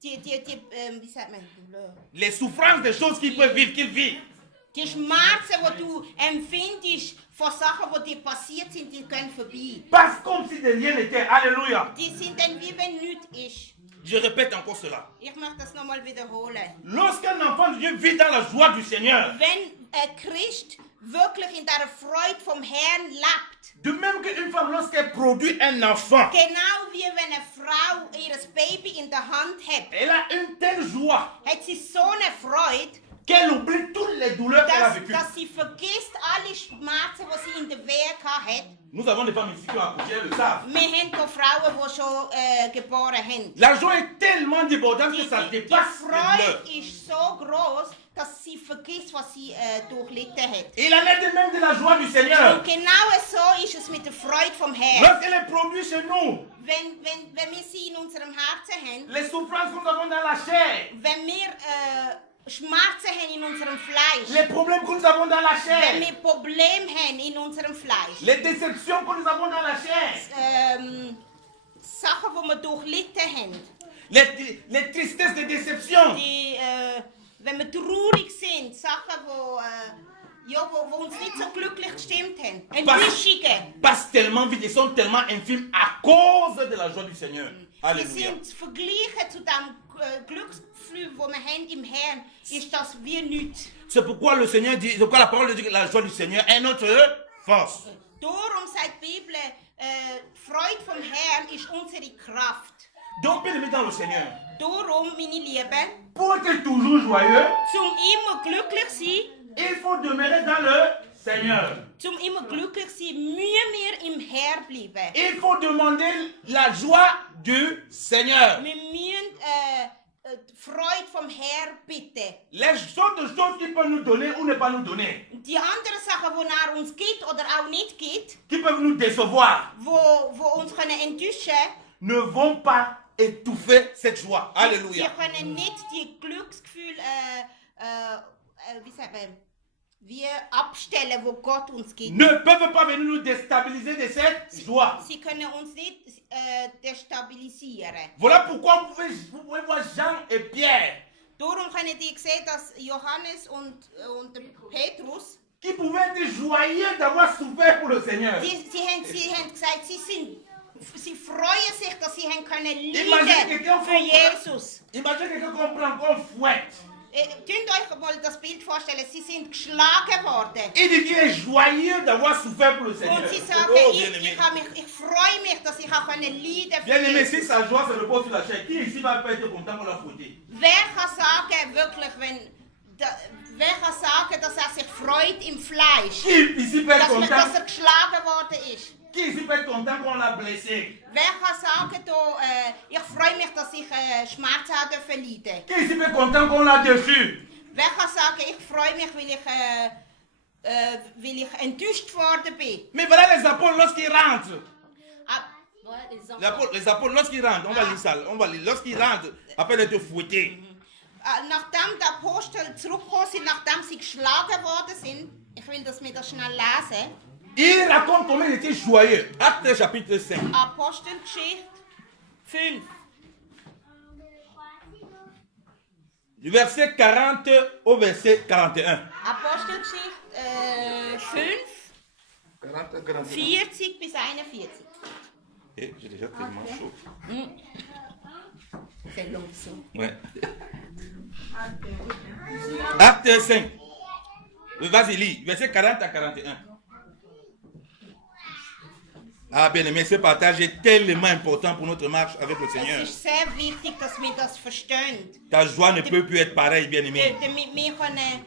wie sagt man? les souffrances des choses qu'il peut vivre, qu'il vit, Die Schmerzen, die du empfindest von Sachen, die dir passiert sind, die gehen vorbei. passe comme si de rien n'était, alléluia. Die sind dann wie wenn nichts ist. Je répète encore cela. Ich möchte das nochmal wiederholen. Lorsqu'un enfant de Dieu vit dans la joie du Seigneur, Wenn ein Christ wirklich in der Freude vom Herrn lebt, de même qu'une femme, lorsqu'elle produit un enfant, genau wie wenn eine Frau ihr Baby in der Hand hat, elle a une telle joie hat sie so eine Freude, qu'elle oublie toutes les douleurs qu'elle a vécues. dass sie vergisst alle Schmerzen, die sie in der Wehe hat. Nous avons des femmes ici qui ont accouché, elles le savent. Wir haben hier Frauen, die schon geboren haben. La joie est tellement débordante que ça Die dépasse les douleurs. Freude ist so groß, dass sie vergisst, was sie durchlitten hat. Il en est de même de la joie du Seigneur. Und genau so ist es mit der Freude vom Herrn. Lorsqu'elle est produite chez nous, Wenn wir sie in unserem Herzen haben, les souffrances que nous avons dans la chair, wenn wir Schmerzen haben in unserem Fleisch, les problèmes que nous avons dans la wenn chair, wir Probleme haben in unserem Fleisch, les déceptions que nous avons dans la chair, Sachen, die wir durchlitten haben, les tristesses de déception, wenn wir traurig sind, Sachen, wo uns nicht so glücklich gestimmt haben, Enttäuschungen, passent tellement vite et sont tellement infimes à cause de la joie du Seigneur. die Alléluia. sind zu vergleichen zu dem Glücksgefühl, das wir haben im Herrn, ist das wie nichts. C'est pourquoi le Seigneur dit, c'est pourquoi la parole dit que la joie du Seigneur est notre force. Darum sagt die Bibel, die Freude vom Herrn ist unsere Kraft. Donc, bien aimé dans le Seigneur, Darum, meine Lieben, pour être toujours joyeux, zum immer glücklich sein, il faut demeurer dans le Seigneur. zum immer glücklich sein, müssen wir im Herrn bleiben. Il faut demander la joie du Seigneur. Wir müssen die Freude vom Herrn bitten. Les autres choses qu'il peut nous donner ou ne pas nous donner, Die anderen Sachen, die er uns gibt oder auch nicht gibt, qui peuvent nous décevoir, wo uns können enttäuschen, ne vont pas étouffer cette joie. wir Alléluia. können nicht die Glücksgefühle wie abstellen, wo Gott uns gibt. Ne peuvent pas venir nous déstabiliser de cette joie. Sie können uns nicht destabilisieren. Voilà pourquoi vous pouvez voir Jean et Pierre Darum können die sehen, dass Johannes und Petrus, qui pouvaient être joyeux d'avoir souffert pour le Seigneur. sie haben gesagt, sie freuen sich, dass sie haben können Imagine quelqu'un leiden für Jesus. Imagine quelqu'un qu'on prend comme fouette. Könnt euch mal das Bild vorstellen, sie sind geschlagen worden. Il dit qu'il est joyeux d'avoir souffert pour le Seigneur. Und sie sagen, Oh, ich freue mich, dass ich auch leiden für Bien aimé, si Jesus. sa joie se repose sur la chair, qui ici va pas être content pour la fouetter? Wer kann sagen, wirklich, wer kann sagen, dass er sich freut im Fleisch? Qui ici peut être Dass content? er geschlagen worden ist? Qui ici peut être content qu'on l'a blessé? Wer kann sagen, ich freue mich, dass ich Schmerz habe leiden? Qui ici peut être content qu'on l'a déçu? Wer kann sagen, ich freue mich, weil ich enttäuscht worden bin? Mais voilà les apôtres lorsqu'ils rentrent. Ah, Les apôtres lorsqu'ils rentrent, on va lire ça, lorsqu'ils rentrent, après être fouettés. Nachdem die Apostel zurückgekommen sind, nachdem sie geschlagen worden sind, ich will, dass wir das schnell lesen. Ils racontent comment ils étaient joyeux. Acte chapitre 5. Apostelgeschichte 5. Du verset 40 au verset 41. Apostelgeschichte 5, 40, 41. 40 bis 41. Eh, j'ai déjà tellement chaud. C'est long ça. Ouais. Acte 5. Vas-y, lis. Verset 40 à 41. Ah, bien aimé, ce partage est tellement important pour notre marche avec le Seigneur. Es ist sehr wichtig, dass wir das verstehen. Ta joie ne peut plus être pareille, bien aimé. Damit wir können,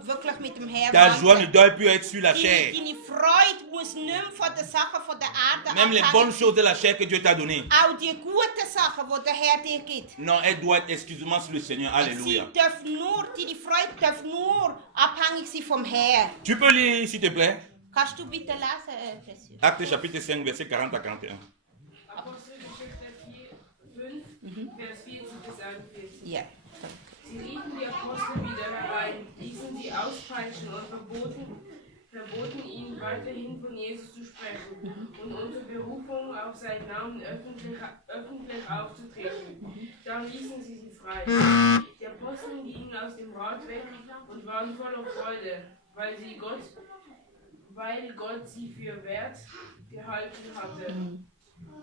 wirklich mit dem Herrn Ta joie ne wandeln. doit plus être sur la chair. Deine Freude muss nicht mehr von den Sachen von der Erde Même les abhängen. bonnes choses de la chair que Dieu t'a données. Auch die guten Sachen, die der Herr dir gibt. Non, elle doit être exclusivement sur le Seigneur. Alléluia. Deine Freude darf nur abhängig sein vom Herrn. Tu peux lire, s'il te plaît. Kannst du bitte lesen, Monsieur? Acte chapitre 5, verset 40 à 41. Apostelgeschichte 5, Vers 40 bis 41. Ja. Sie riefen die Apostel wieder herein, ließen sie auspeitschen und verboten ihnen weiterhin von Jesus zu sprechen und unter Berufung auf seinen Namen öffentlich aufzutreten. Dann ließen sie frei. Die Apostel gingen aus dem Rat weg und waren voller Freude, weil Gott sie für wert gehalten hatte,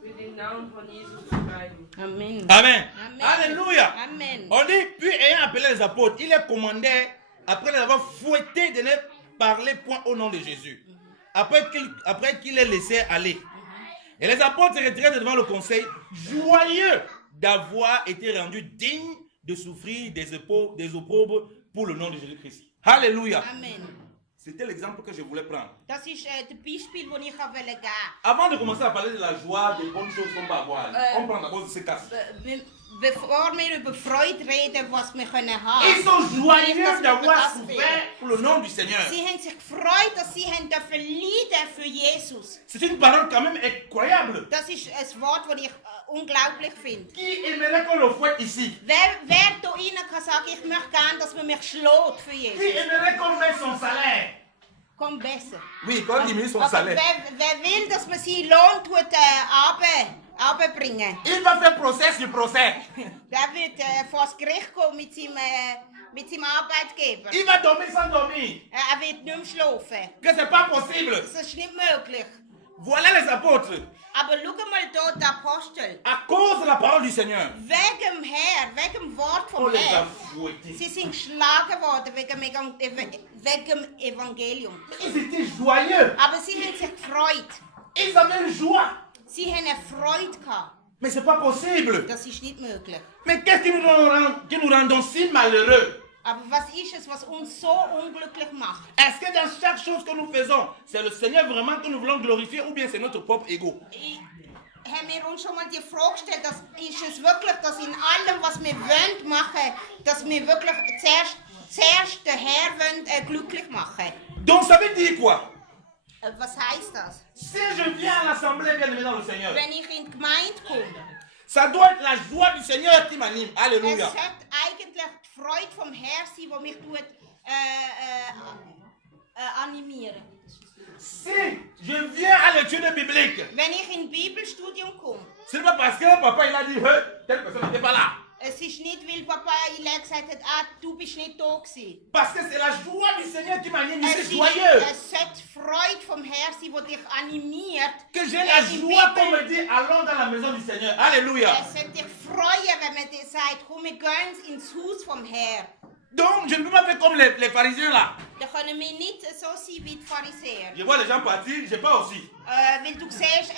für den Namen von Jesus zu leiden. Amen. Amen. Amen. Alléluia. Amen. On dit, puis ayant appelé les apôtres, il les commandait, après les avoir fouettés, de ne parler point au nom de Jésus. Après qu'il les laissait aller. Et les apôtres se retiraient devant le conseil, joyeux d'avoir été rendus dignes de souffrir des opprobres pour le nom de Jésus-Christ. Alléluia. Amen. C'était l'exemple que je voulais prendre. Das ist das Beispiel, das ich geben wollte. Avant de commencer à parler de la joie, des bonnes choses qu'on va avoir, on prend d'abord ce cas. Bevor wir über Freude reden, was wir können haben. Ils sont joyeux d'avoir souffert pour le nom du Seigneur. Sie haben sich gefreut, dass sie haben dürfen leiden für Jesus. C'est une parole quand même incroyable. Das ist ein Wort, das ich unglaublich finde. Qui aimerait qu'on le fouette ici? Wer da rein kann sagen, ich möchte gerne, dass man mich schlägt für Qui Jesus? aimerait qu'on mette son salaire? Komm besser. Oui, qu'on diminue son Aber salaire. wer will, dass man seinen Lohn runterbringen? Il va faire procès sur procès. Der wird vor das Gericht kommen mit seinem Arbeitgeber. Il va dormir sans dormir. Er wird nicht mehr schlafen. Que c'est pas possible. Das ist nicht möglich. Voilà les apôtres. Aber schau mal hier, die Apostel. À cause de la parole du Seigneur, Wegen dem Herr, wegen dem Wort on vom les a Herrn. fouettés. Sie sind geschlagen worden wegen dem Evangelium. Ils étaient joyeux. Aber sie haben sich gefreut. Ils avaient une joie. Sie haben eine Freude gehabt. Mais c'est pas possible. Das ist nicht möglich. Mais qu'est-ce qui nous rend donc si malheureux? Aber was ist es, was uns so unglücklich macht? Est-ce que dans chaque chose que nous faisons, c'est le Seigneur vraiment que nous voulons glorifier ou bien c'est notre propre ego? haben wir uns schon mal die Frage gestellt, dass, ist es wirklich, dass in allem, was wir wollen machen, dass wir wirklich zuerst den Herr wollen, glücklich machen. Donc ça veut dire quoi? Was heißt das? Si je viens à l'assemblée, bien aimé dans le Seigneur, Wenn ich in die Gemeinde komme, ça doit être la joie du Seigneur qui m'anime. es Alléluia. sollte eigentlich die Freude vom Herrn sein, die mich animieren. Si je viens à l'étude biblique, Wenn ich in Bibelstudium komme, ce n'est pas parce que papa il a dit, telle personne n'était pas là. es ist nicht, weil Papa gesagt hat, du bist nicht da gewesen. Parce que c'est la joie du Seigneur qui m'anime. Es, C'est ist, joyeux. es sollte die Freude vom Herrn sein, die dich animiert. Que j'ai la joie qu'on me dit, allons dans la maison du Seigneur. Alléluia. Es sollte dich freuen, wenn man dir sagt, komm, wir gehen ins Haus vom Herrn. Donc je ne peux pas faire comme les pharisiens là. Da können wir nicht so sein wie die Pharisäer. Je vois les gens partir, je pars aussi. Weil du siehst,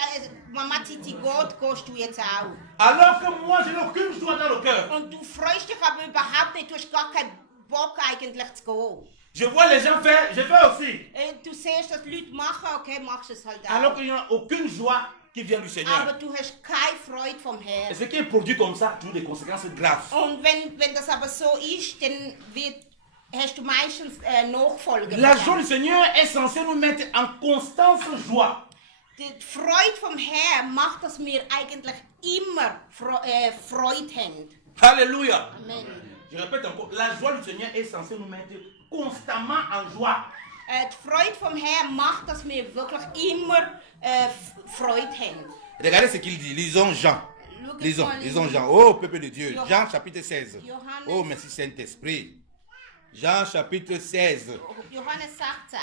Mama Titi geht, gehst du jetzt auch. Alors que moi je n'ai aucune joie dans le cœur. Und du freust dich aber überhaupt nicht, du hast gar keinen Bock eigentlich zu gehen. Je vois les gens faire, je fais aussi. Du siehst, dass die Leute machen, okay, machst du es halt Alors auch. qu'il n'y a aucune joie qui vient du Seigneur. Aber du hast keine Freude vom Et Herrn. ce qui est produit comme ça, toujours des conséquences graves. Und wenn das aber so ist, dann hast du meistens Nachfolger. La von joie dem. du Seigneur est censée nous mettre en constante joie. Die Freude vom Herrn macht, dass wir eigentlich immer Freude haben. Alléluia. Amen. Je répète encore, la joie du Seigneur est censée nous mettre constamment en joie. Die Freude vom Herrn macht, dass wir wirklich immer Freude haben. Regardez ce qu'il dit. Lisons Jean. Schau Lisons, mal, lisons Jean. Oh, peuple de Dieu. Johannes. Jean chapitre 16. Johannes. Oh, merci Saint-Esprit. Jean chapitre 16. Johannes 16.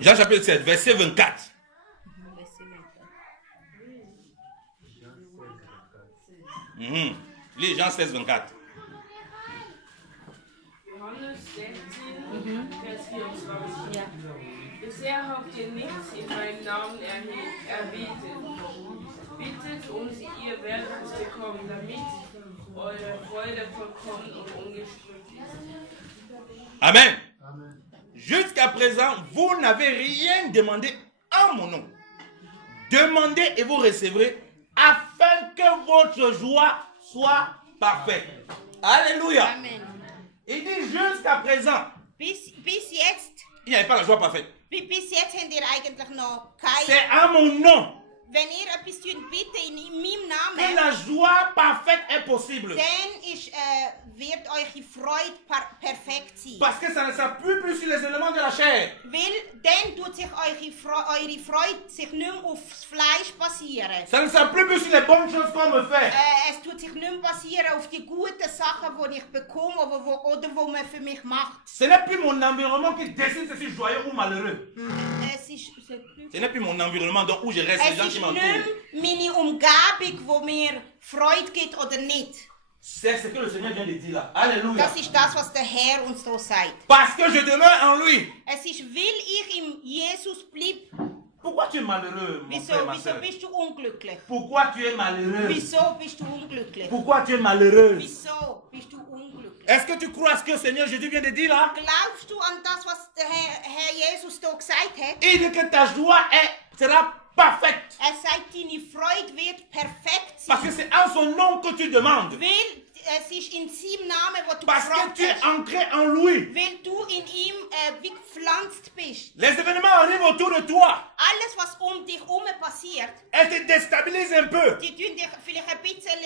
Jean chapitre 16, verset 24. Lis Jean 16, 24. Johannes 16, Vers 24. Bisher habt ihr nichts in meinem Namen erbeten. Bittet und ihr werdet es bekommen, damit eure Freude vollkommen und ungetrübt ist. Amen. Jusqu'à présent, vous n'avez rien demandé en mon nom. Demandez et vous recevrez afin que votre joie soit parfaite. Alléluia. Amen. Il dit jusqu'à présent, Bis jetzt, il n'y avait pas la joie parfaite. bis jetzt habt ihr eigentlich noch keine. C'est à mon nom Wenn ihr etwas tut, bitte in meinem que Namen, la joie parfaite est possible. dann wird eure Freude perfekt sein. Parce que ça ne s'appuie plus sur les éléments de la chair. Weil dann tut sich eure Freude sich nicht mehr aufs Fleisch basieren. Ça ne s'appuie plus sur les bonnes choses qu'on me fait. Es tut sich nicht mehr basieren auf die guten Sachen, die ich bekomme oder wo man für mich macht. Ce n'est plus mon environnement qui décide si je suis joyeux ou malheureux. Ce n'est plus mon environnement donc où je reste, les Es gens ist qui nicht m'entourent. meine Umgebung, die mir Freude gibt oder nicht. C'est ce que le Seigneur vient de dire là. Alléluia. Das ist das, was der Herr uns da sagt. Parce que je demeure en lui. Es ist, weil ich im Jesus blieb. Pourquoi tu es malheureux, mon frère, ma Wieso soeur? bist du unglücklich? Pourquoi tu es malheureux? Wieso bist du unglücklich? Pourquoi tu es malheureux? Wieso bist du unglücklich? Est-ce que tu crois à ce que le Seigneur Jésus vient de dire là? Glaubst du an das, was der Herr Jesus da gesagt hat? Il dit que ta joie sera parfaite. Er sagt, deine Freude wird perfekt Parce que sein. c'est en son nom que tu demandes. Weil es ist in seinem Namen, wo du Parce que gefragt tu es hast. ancré en lui. Weil du in ihm wie gepflanzt bist. Les événements arrivent autour de toi. Alles, was um dich herum passiert, Elles te déstabilisent un peu. die tun dich vielleicht ein bisschen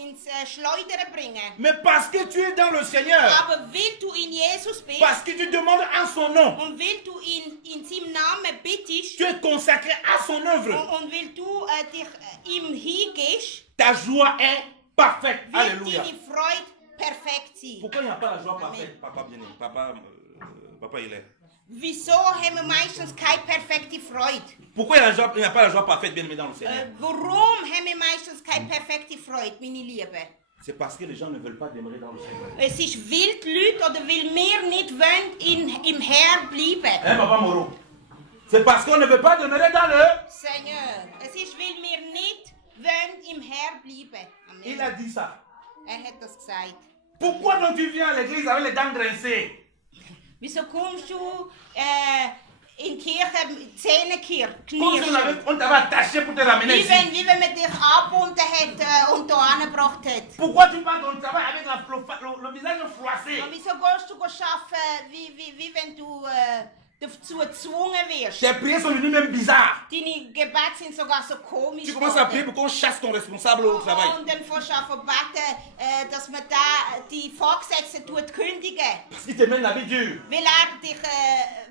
ins Schleudern bringen. Mais parce que tu es dans le Seigneur. Aber weil du in Jesus bist Parce que tu demandes en son nom. und weil du in seinem Namen bittest Tu es consacré à son œuvre. und weil du dich ihm hingehst, Ta joie est parfaite. wird Alléluia. deine Freude perfekt sein. Pourquoi il n'y a pas la joie parfaite? Papa bien aimé. Papa il est. Wieso haben wir meistens keine perfekte Freude? Pourquoi il n'y a pas la joie parfaite bien aimé dans le Seigneur? Warum haben wir meistens keine perfekte Freude, meine Lieben? C'est parce que les gens ne veulent pas demeurer dans le Seigneur. Es ist, weil die Leute oder weil wir nicht wollen im Herrn bleiben. Hein, Papa Moreau? C'est parce qu'on ne veut pas demeurer dans le... Seigneur, es ist, weil wir nicht wollen im Herrn bleiben. Amen. Il a dit ça. Er hat das gesagt. Pourquoi donc tu viens à l'église avec les dents grincées? Wieso kommst du in die Kirche, Zähne Comme si knirschen? on t'avait attaché pour te ramener Wie ici. wenn man dich angebunden hat und hier angebracht hat. Pourquoi tu pars ton travail avec le visage froissé? Und wieso gehst du arbeiten, wie wenn du dazu gezwungen wirst? Tes prières sont devenues même bizarres. Deine Gebete sind sogar so komisch Tu commences à prier geworden. pour qu'on chasse ton responsable au travail. Und dann fängst du an zu beten, dass man da die Vorgesetzten kündigen. Parce qu'il te mène la vie dure.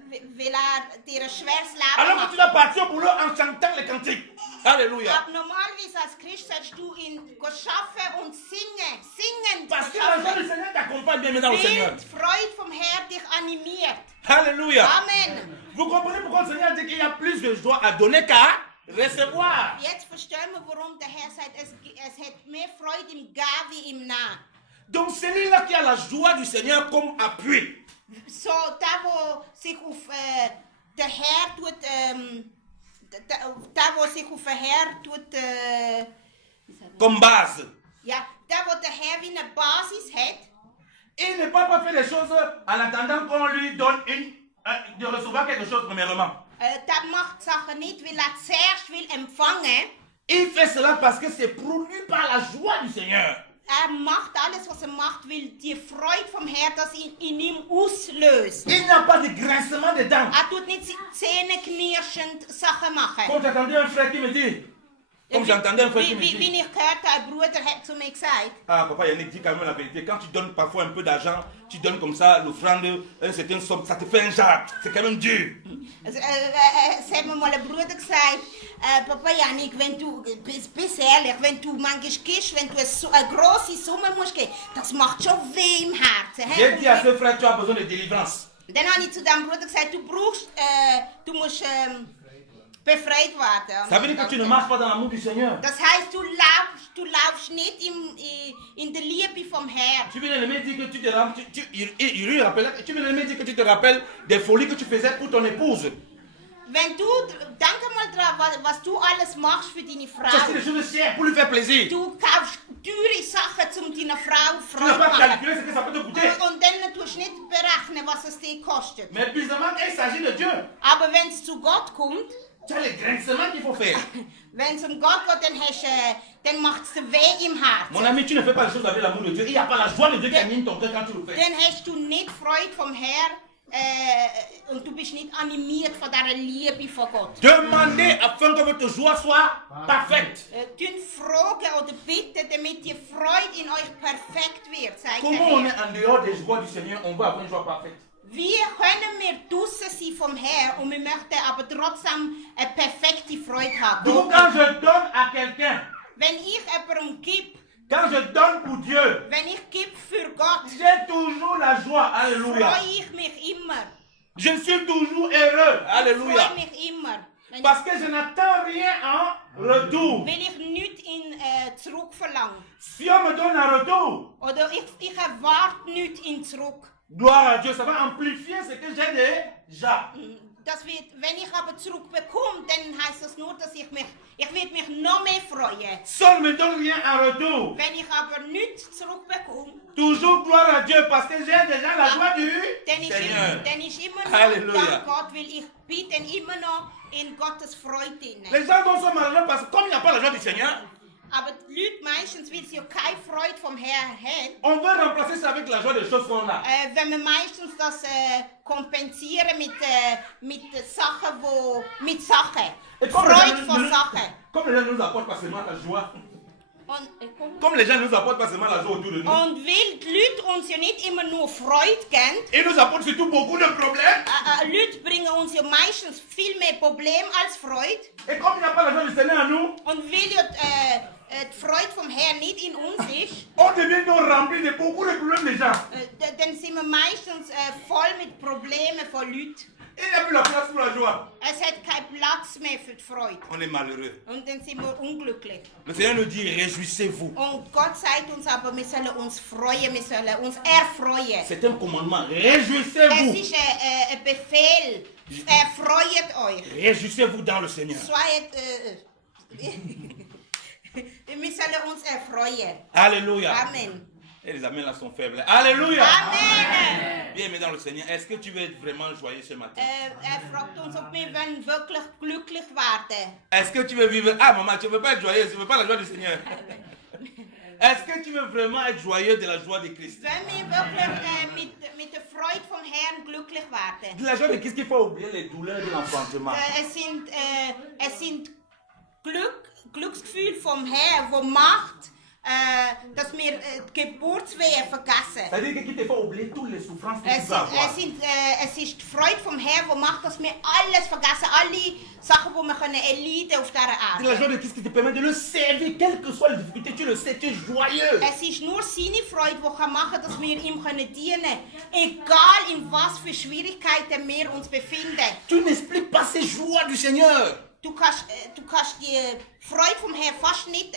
Weil er dir ein schweres Leben Alors que tu dois partir au boulot en chantant les cantiques. Alléluia. Aber normalerweise als Christ sollst du ihn arbeiten und singen. Parce que la joie du Seigneur t'accompagne bien dans le Seigneur. Weil die Freude vom Herrn dich animiert. Alléluia. Amen. Vous comprenez pourquoi le Seigneur dit qu'il y a plus de joie à donner qu'à recevoir. Jetzt verstehen wir, warum der Herr sagt, es hat mehr Freude im Geben wie im Nehmen. Donc celui-là qui a la joie du Seigneur comme appui. So, da wo sich auf den Herr tut, da wo sich auf den Herr tut, Comme base. ja, da wo der Herr wie eine Basis hat, Il ne peut pas faire les choses en attendant qu'on lui donne de recevoir quelque chose premièrement. der macht Sachen nicht, weil er zuerst will empfangen. Il fait cela parce que c'est produit par la joie du Seigneur. Er macht alles, was er macht, weil die Freude vom Herrn das in ihm auslöst. Il n'y a pas de grincement de dents. Er tut nicht zähneknirschend Sachen machen. Comme j'entendais un frère qui me dit. Comme j'entendais un frère qui me Wie dit. ich gehört habe, ein Bruder hat zu mir gesagt, Ah, papa Yannick, dis quand même la vérité. Quand tu donnes parfois un peu d'argent, tu donnes comme ça l'offrande, un certain somme, ça te fait un genre. C'est quand même dur. also, es hat mir mal ein Bruder gesagt, Papa Janik, wenn du, bist ehrlich, wenn du manchmal gibst, wenn du eine grosse Summe musst geben, das macht schon weh im Herzen. J'ai dit à ce frère, tu as besoin de délivrance. Dann habe ich zu dem Bruder gesagt, du musst befreit werden. Ça veut dire que tu ne marches pas dans l'amour du Seigneur. Das heißt, du laufst nicht in der Liebe vom Herrn. Tu viens de me dire que tu te rappelles, tu viens de me dire que tu te rappelles des folies que tu faisais pour ton épouse. Wenn du, denke mal dran, was du alles machst für deine Tu as Frau. des choses chères pour lui faire plaisir. Du kaufst teure Sachen, um deiner Frau Tu n'as Freude pas zu machen. calculé ce que ça peut te coûter. Und dann tust du nicht berechnen, was es dir kostet. Mais bizarrement, quand il s'agit de Dieu, Aber wenn es zu Gott kommt, tu as les grincements qu'il faut faire. wenn es um Gott geht, dann macht es dir weh im Herzen. Mon ami, tu ne fais pas les choses avec l'amour de Dieu. Il n'y a pas la joie de Dieu qui anime ton cœur quand tu le fais. Dann hast du nicht Freude vom Herrn und du bist nicht animiert von dieser Liebe von Gott. Demandez afin que votre joie soit parfaite. Tun fragen oder bitten, damit die Freude in euch perfekt wird, sagt der Comment on Herr. est en dehors des joies du Seigneur, on va avoir une joie parfaite. Wie können wir draussen sein vom Herrn und wir möchten aber trotzdem eine perfekte Freude haben? Donc quand je donne à quelqu'un, Wenn ich jemandem gebe, quand je donne pour Dieu, wenn ich gebe für Gott, j'ai toujours la joie. Alléluia. freue ich mich immer. Je suis toujours heureux. Ich Alléluia. freue mich immer. Wenn Parce que je n'attends rien en retour. Wenn ich nichts zurückverlange. Si on me donne un retour, Oder ich erwarte nichts zurück. gloire à Dieu, ça va amplifier ce que j'ai déjà. Das wird, wenn ich aber zurückbekomme, dann heißt das nur, dass ich werde mich noch mehr freuen. Si on ne me donne rien en retour, Wenn ich aber nichts zurückbekomme, toujours gloire à Dieu parce que j'ai déjà la joie du dann Seigneur. ist immer noch Halleluja. Dank Gott, weil ich bin dann immer noch in Gottes Freude drin. Les gens vont se malheureux parce que comme il n'y a pas la joie du Seigneur, Aber die Leute meistens, weil sie ja keine Freude vom Herrn haben, on veut remplacer ça avec la joie des choses qu'on a. wenn wir meistens das kompensieren mit Sachen, mit Sachen. Et comme Freude von Sachen. comme les gens ne nous apportent pas seulement la joie, Und, comme les gens ne nous apportent pas seulement la joie autour de nous, und weil die Leute uns ja nicht immer nur Freude geben, ils nous apportent surtout beaucoup de problèmes. Leute bringen uns ja meistens viel mehr Probleme als Freude. Et comme il n'y a pas la joie du Seigneur en nous, Und weil ja die Freude vom Herrn nicht in uns ist, on devient donc rempli de beaucoup de problèmes des gens. dann sind wir meistens voll mit Problemen von Leuten. Il n'y a plus la place pour la joie. Es hat keinen Platz mehr für die Freude. On est malheureux. Und dann sind wir unglücklich. Le Seigneur nous dit, réjouissez-vous. Und Gott sagt uns aber, wir sollen uns freuen, wir sollen uns erfreuen. C'est un commandement. Es Réjouissez-vous. ist ein Befehl. Erfreut euch. Réjouissez-vous dans le Seigneur. Wir sollen uns erfreuen. Alléluia. Amen. Et les amens là sont faibles. Alléluia. Amen. Bien-aimé dans le Seigneur, est-ce que tu veux être vraiment joyeux ce matin? Fragt uns, ob wir wirklich glücklich werden. Est-ce que tu veux vivre... Ah maman, tu ne veux pas être joyeuse, tu ne veux pas la joie du Seigneur. Est-ce que tu veux vraiment être joyeux de la joie de Christ? Wenn wir wirklich mit der Freude vom Herrn glücklich werden. De la joie de Christ qu'il faut oublier les douleurs de l'enfantement. Es sind Glücksgefühle vom Herrn, wo macht, dass wir die Geburtswehen vergessen. C'est-à-dire qu'il te faut oublier toutes les souffrances que tu vas avoir. Es ist die Freude vom Herrn, die macht, dass wir alles vergessen, alle Sachen, die wir können erleiden auf dieser C'est la Erde. joie de Christ qui te permet de le servir, quelle que soit la difficulté, tu le sais, tu es joyeux. Es ist nur seine Freude, die kann machen, dass wir ihm können dienen, egal in was für Schwierigkeiten wir uns befinden. Tu n'expliques pas ces joies du Seigneur. Du kannst die Freude vom Herrn fast nicht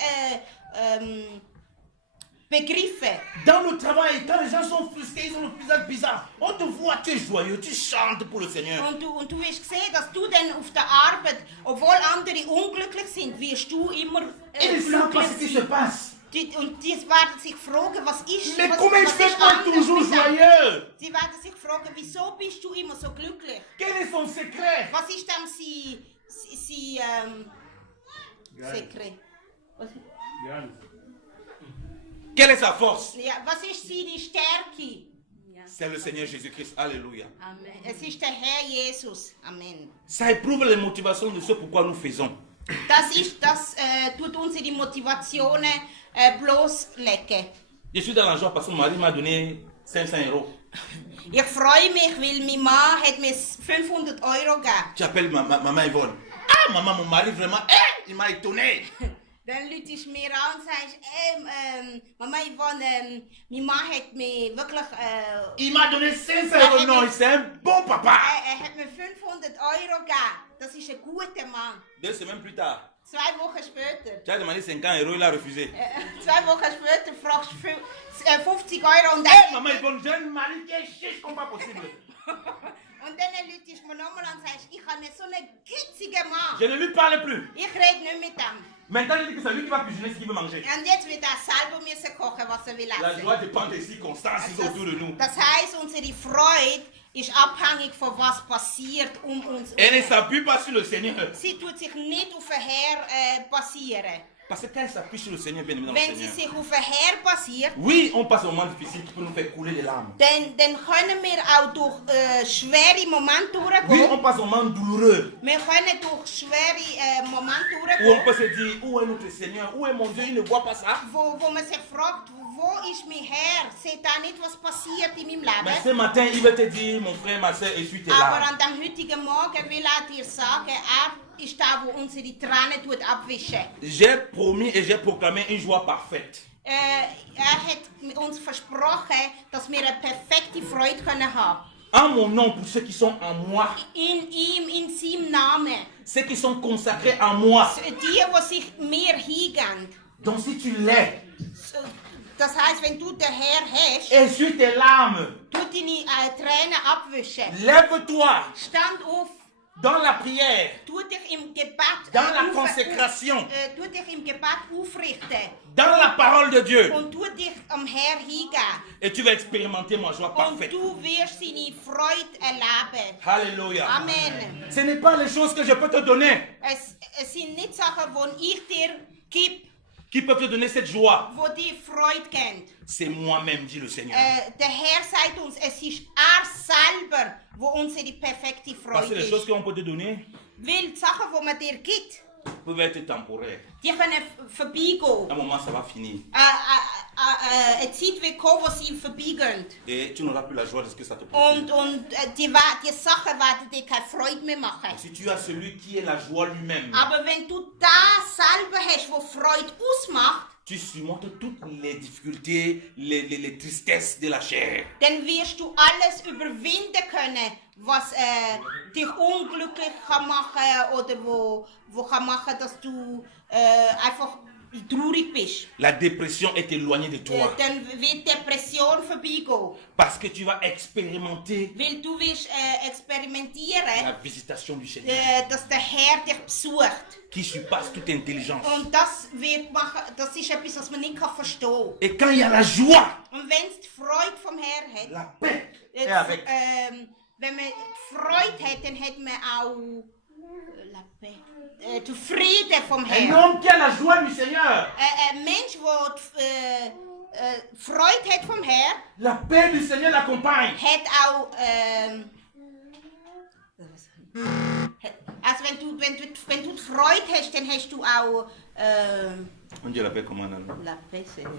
begriffen. Dans le travail, quand les gens sont frustrés, ils ont le visage bizarre, on te voit, tu es joyeux, tu chantes pour le Seigneur. Und du wirst sehen, dass du dann auf der Arbeit, obwohl andere unglücklich sind, wirst du immer Et ne savent pas ce qui glücklich se sein. passe. Und die werden sich fragen, was ist, Mais was, comment was je fais ist pas anders toujours mit dem? joyeux? Sie werden sich fragen, wieso bist du immer so glücklich? Quel est son secret? Was ist dann Sekret? Quelle est sa force? Ja, was ist seine Stärke? C'est le Seigneur Jésus-Christ. Alléluia. Amen. Es ist der Herr Jesus. Amen. Ça éprouve les motivations de ce pourquoi nous faisons. Das tut unsere Motivationen bloßlegen. Je suis dans la joie parce que mon mari m'a donné 500 €. Ich freue mich, weil mein Mann hat mir 500 € gegeben. Tu appelles maman Yvonne. Ah, maman, mon mari vraiment, il m'a étonné. Dann läutest du mir an und sagst, Mama Yvonne, mein Mann hat mir wirklich, Il m'a donné 500 €. Non, c'est un bon papa. hat mir 500 € gegeben. Das ist ein guter Mann. 2 semaines plus tard, 2 Wochen später. tu as demandé 50 €, il a refusé. 2 Wochen später fragst du 50 € und Hey, dann... maman Yvonne, j'ai un mari qui est chiche comme pas possible. Und dann läutest du mir nochmal an und sagst, ich habe so einen gitzigen Mann. Je ne lui parle plus. Ich rede nicht mit ihm. Maintenant, je dis que c'est lui qui va cuisiner ce qu'il veut manger. Und jetzt wird er selber müssen kochen, was er will La essen. joie dépend des circonstances qui sont autour de nous. Das heisst, unsere Freude ist abhängig von was passiert um uns. Elle ne s'appuie pas sur le Seigneur. Sie tut sich nicht auf den Herr basieren. Parce que quand elle s'appuie sur le Seigneur, bien aimé dans le Wenn sie Seigneur. sich auf den Herr basiert, Oui, on passe un moment difficile qui peut nous faire couler des larmes. dann können wir auch durch schwere Momente Oui, durchgehen. on passe un moment douloureux. Wir können durch schwere Momente Où on durchgehen, peut se dire, où est notre Seigneur? Où est mon Dieu? Il ne voit pas ça. wo man sich fragt, wo ist mein Herr? Seht da nicht, was passiert in meinem Mais Leben? ce matin, il veut te dire, mon frère, ma soeur, essuie tes Aber larmes. an dem heutigen Morgen will er dir sagen, er ist da, wo unsere Tränen abwischen. J'ai promis et j'ai proclamé une joie parfaite. Hat uns versprochen, dass wir eine perfekte Freude können haben. En mon nom, pour ceux qui sont en moi, In ihm, in seinem Namen. ceux qui sont consacrés en moi. Die, die sich mir hingehen. Donc si tu l'es, Das heisst, wenn du den Herr hast, essuie tes larmes. tu deine Tränen abwischen. Lève-toi Stand auf, dans la prière, tu dich im Gebet dans la consécration, tu dich im Gebet aufrichten dans la parole de Dieu. und tu dich am Herr hingeben. Et tu vas expérimenter ma joie Und parfaite. du wirst seine Freude erleben. Alléluia. Amen. Ce n'est pas les choses que je peux te donner Es sind nicht Sachen, die ich dir gebe, qui peuvent te donner cette joie. die dir Freude geben. C'est moi-même, dit le Seigneur. Der Herr sagt uns, es ist er selber, wo unsere perfekte Parce Freude que les ist. choses qu'on peut te donner Weil die Sachen, die man dir gibt, peuvent être temporaires. die können vorbeigehen. À un moment, ça va finir. Eine Zeit wird kommen, wo sie vorbeigehen. Et tu n'auras plus la joie de ce que ça te procure. Und die Sachen werden dir keine Freude mehr machen. Si tu as celui qui est la joie lui-même, Aber wenn du das selber hast, was Freude ausmacht, tu surmontes toutes les difficultés, les tristesses de la chair. dann wirst du alles überwinden können, was dich unglücklich kann machen oder wo kann machen, dass du einfach traurig bist, la dépression est éloignée de toi. dann wird Depression vorbeigehen. Parce que tu vas expérimenter Weil du wirst la experimentieren, visitation du Seigneur dass der Herr dich besucht. qui surpasse toute intelligence. Und das wird machen, das ist etwas, was man nicht verstehen kann. Et quand il y a la joie, Und wenn es die Freude vom Herrn hat, la paix est jetzt, avec. wenn man die Freude hat, dann hat man auch la paix, den Frieden vom Un Herrn. homme qui a la joie du Seigneur, Ein Mensch, der Freude hat vom Herrn, la paix du Seigneur l'accompagne. hat auch also wenn du die Freude hast, dann hast du auch On dit la paix comment alors? la paix, Seigneur.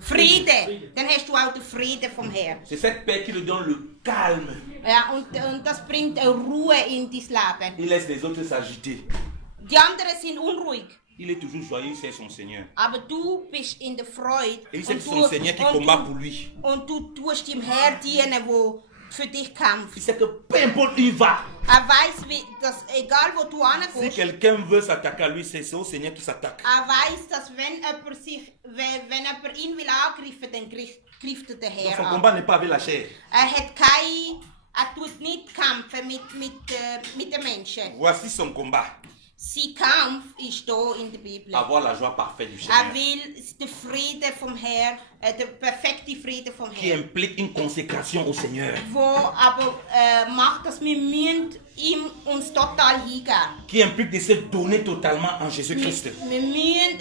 Frieden. Dann hast du auch den Frieden vom Herrn. C'est cette paix qui lui donne le calme. Ja, und das bringt eine Ruhe in dein Leben. Il laisse les autres s'agiter. Die anderen sind unruhig, Il est toujours joyeux, c'est son Seigneur. aber du bist in der Freude. Et il sait que Und c'est son Seigneur qui combat pour lui. und du tust dem Herrn dienen, der für dich kämpft. Il sait que peu importe où il va, Weiß, dass egal wo du si hingehst, quelqu'un veut s'attaquer à lui, c'est au Seigneur qui s'attaque. weiß, dass wenn jemand ihn will angreifen, dann greift der Donc Herr son an. combat n'est pas avec la chair. Er tut nicht kämpfen mit den Menschen. Voici son combat. Sein Kampf ist hier in der Bibel. Avoir la joie parfaite du Er Seigneur. will den Frieden vom Herrn, den perfekten Frieden vom Qui Herrn. implique une consécration au Seigneur. Wo aber macht, dass wir ihm uns total hingeben. Qui implique de se donner totalement en Jésus-Christ. Wir müssen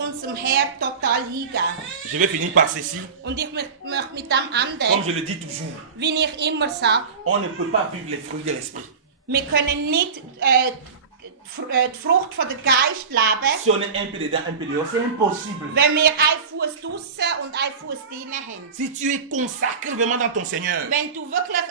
unserem Herrn total hingeben. Je vais finir par ceci. Und ich möchte mit dem Comme enden, je le dis toujours, wie ich immer sage, on ne peut pas vivre les fruits de l'esprit wir können nicht die Frucht von der Geist leben, si on est un peu dedans, un peu dehors. C'est impossible. wenn wir einen Fuß draussen und einen Fuß drinnen haben. Si tu es consacré vraiment dans ton Seigneur, Wenn du wirklich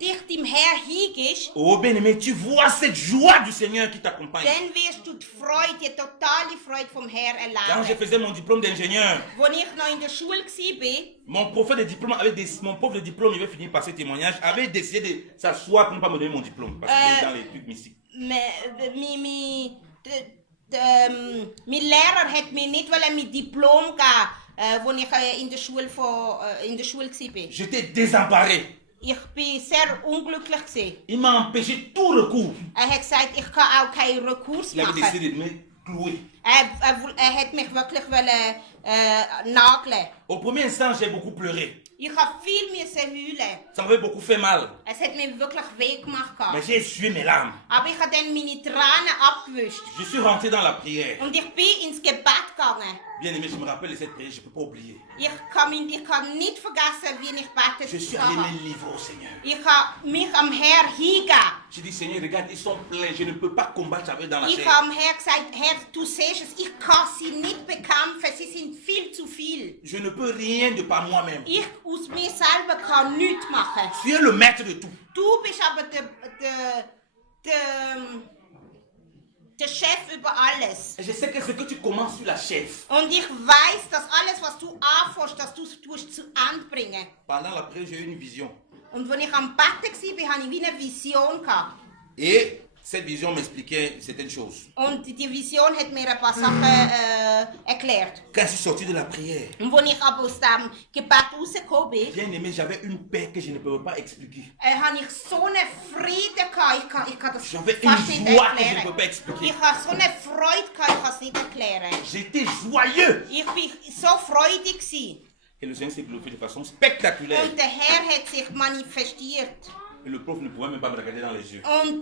dich dem Herrn hingibst, oh bien-aimé, tu vois cette joie du Seigneur qui t'accompagne. dann wirst du die Freude, die totale Freude vom Herrn Quand je erleben. faisais mon diplôme d'ingénieur, Als ich noch in der Schule war, mon prof de diplôme mon prof de diplôme, il va finir par ce témoignage, avait décidé de s'asseoir pour ne pas me donner mon diplôme. Parce qu'il est dans les trucs mystiques. mein Lehrer hat mir nicht mein Diplom geben, als ich in der Schule war. J'étais désemparé. Ich war sehr unglücklich gewesen. Il m'a empêché tout recours. Hat gesagt, ich kann auch keinen Rekurs Il avait machen. décidé de me clouer. Hat mich wirklich nageln. Au premier instant, j'ai beaucoup pleuré. Ich habe viel heulen. Ça m'avait beaucoup fait mal. Es hat mir wirklich weh gemacht. Mais j'ai essuyé mes larmes. Aber ich habe dann meine Tränen abgewischt. Je suis rentré dans la prière. Und ich bin ins Gebet gegangen. Bien aimé, je me rappelle de cette prière, je ne peux pas oublier. Ich kann nicht vergessen, wie ich Je suis betet allé habe. me livrer au Seigneur. Ich habe mich am Herr hingegeben. J'ai dit, Seigneur, regarde, ils sont pleins. Je ne peux pas combattre avec dans la Ich chair. habe am Herr gesagt, Herr, du siehst es, ich kann sie nicht bekämpfen, sie sind viel zu viel. Je ne peux rien de par moi-même. Ich aus mir selber kann nichts machen. Tu es le maître de tout. Du bist aber der Chef über alles. Et je sais que ce que tu commences sur la chaise, Und ich weiß, dass alles, was du anfängst, dass du es zu Ende bringen. pendant la prière, j'ai eu une vision. Und als ich am Betten war, hatte ich wie eine Vision gehabt. Et cette vision m'expliquait certaines choses. Und die Vision hat mir ein paar Sachen erklärt. Quand je suis sorti de la prière, Und als ich aber aus dem Gebet rausgekommen bin, bien aimé, j'avais une paix que je ne peux pas expliquer. habe ich so einen Frieden gehabt. Ich kann das J'avais fast une nicht joie que je ne erklären. peux pas expliquer. Ich habe so eine Freude gehabt, ich kann es nicht erklären. J'étais joyeux. Ich war so freudig gewesen. Et le Seigneur s'est glorifié de façon spectaculaire. Und der Herr hat sich manifestiert. Et le prof ne pouvait même pas me regarder dans les yeux. Und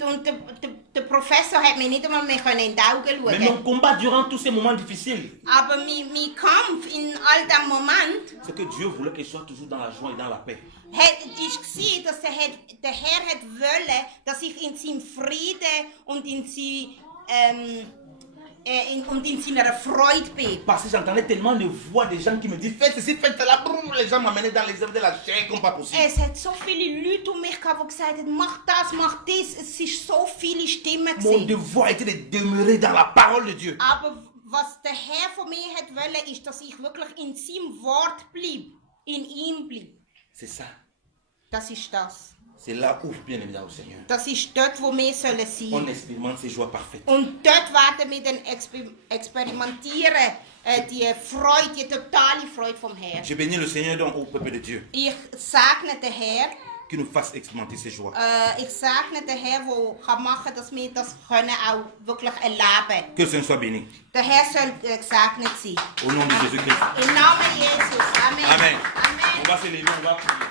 der Professor hat mir nicht einmal mehr in die Augen Mais schauen. mon combat durant tous ces moments difficiles, Aber mein Kampf in all diesem Moment c'est que Dieu voulait que je sois toujours dans la joie et dans la paix. war, dass der Herr wollte, dass ich in seinem Frieden und in seiner Freude bin. Parce que j'entendais tellement de voix des gens qui me disent fais ceci, fais cela. Boum, les gens m'amenaient dans les œuvres de la chair comme pas possible. Es hat so viele Leute um mich gehabt, die gesagt haben, mach das. Es ist so viele Stimmen Mon gewesen. devoir était de demeurer dans la parole de Dieu. Aber was der Herr von mir hat wollte, ist, dass ich wirklich in seinem Wort blieb, in ihm blieb. C'est ça. Das ist das. C'est là où, bien évidemment, au Seigneur, Das ist dort, wo wir sollen on sein. expérimente ces joies parfaites. Und dort werden wir dann experimentieren, die Freude, die totale Freude vom Herrn. Je bénis le Seigneur donc au peuple de Dieu Ich segne den Herrn. qui nous fasse expérimenter ces joies. Ich segne den Herrn, der machen kann, dass wir das können auch wirklich erleben. Que le Seigneur soit béni. Der Herr soll gesegnet sein. Au nom de Jésus-Christ. Im Namen Jesus. Amen. Amen. Amen. On va se lever, on va prier.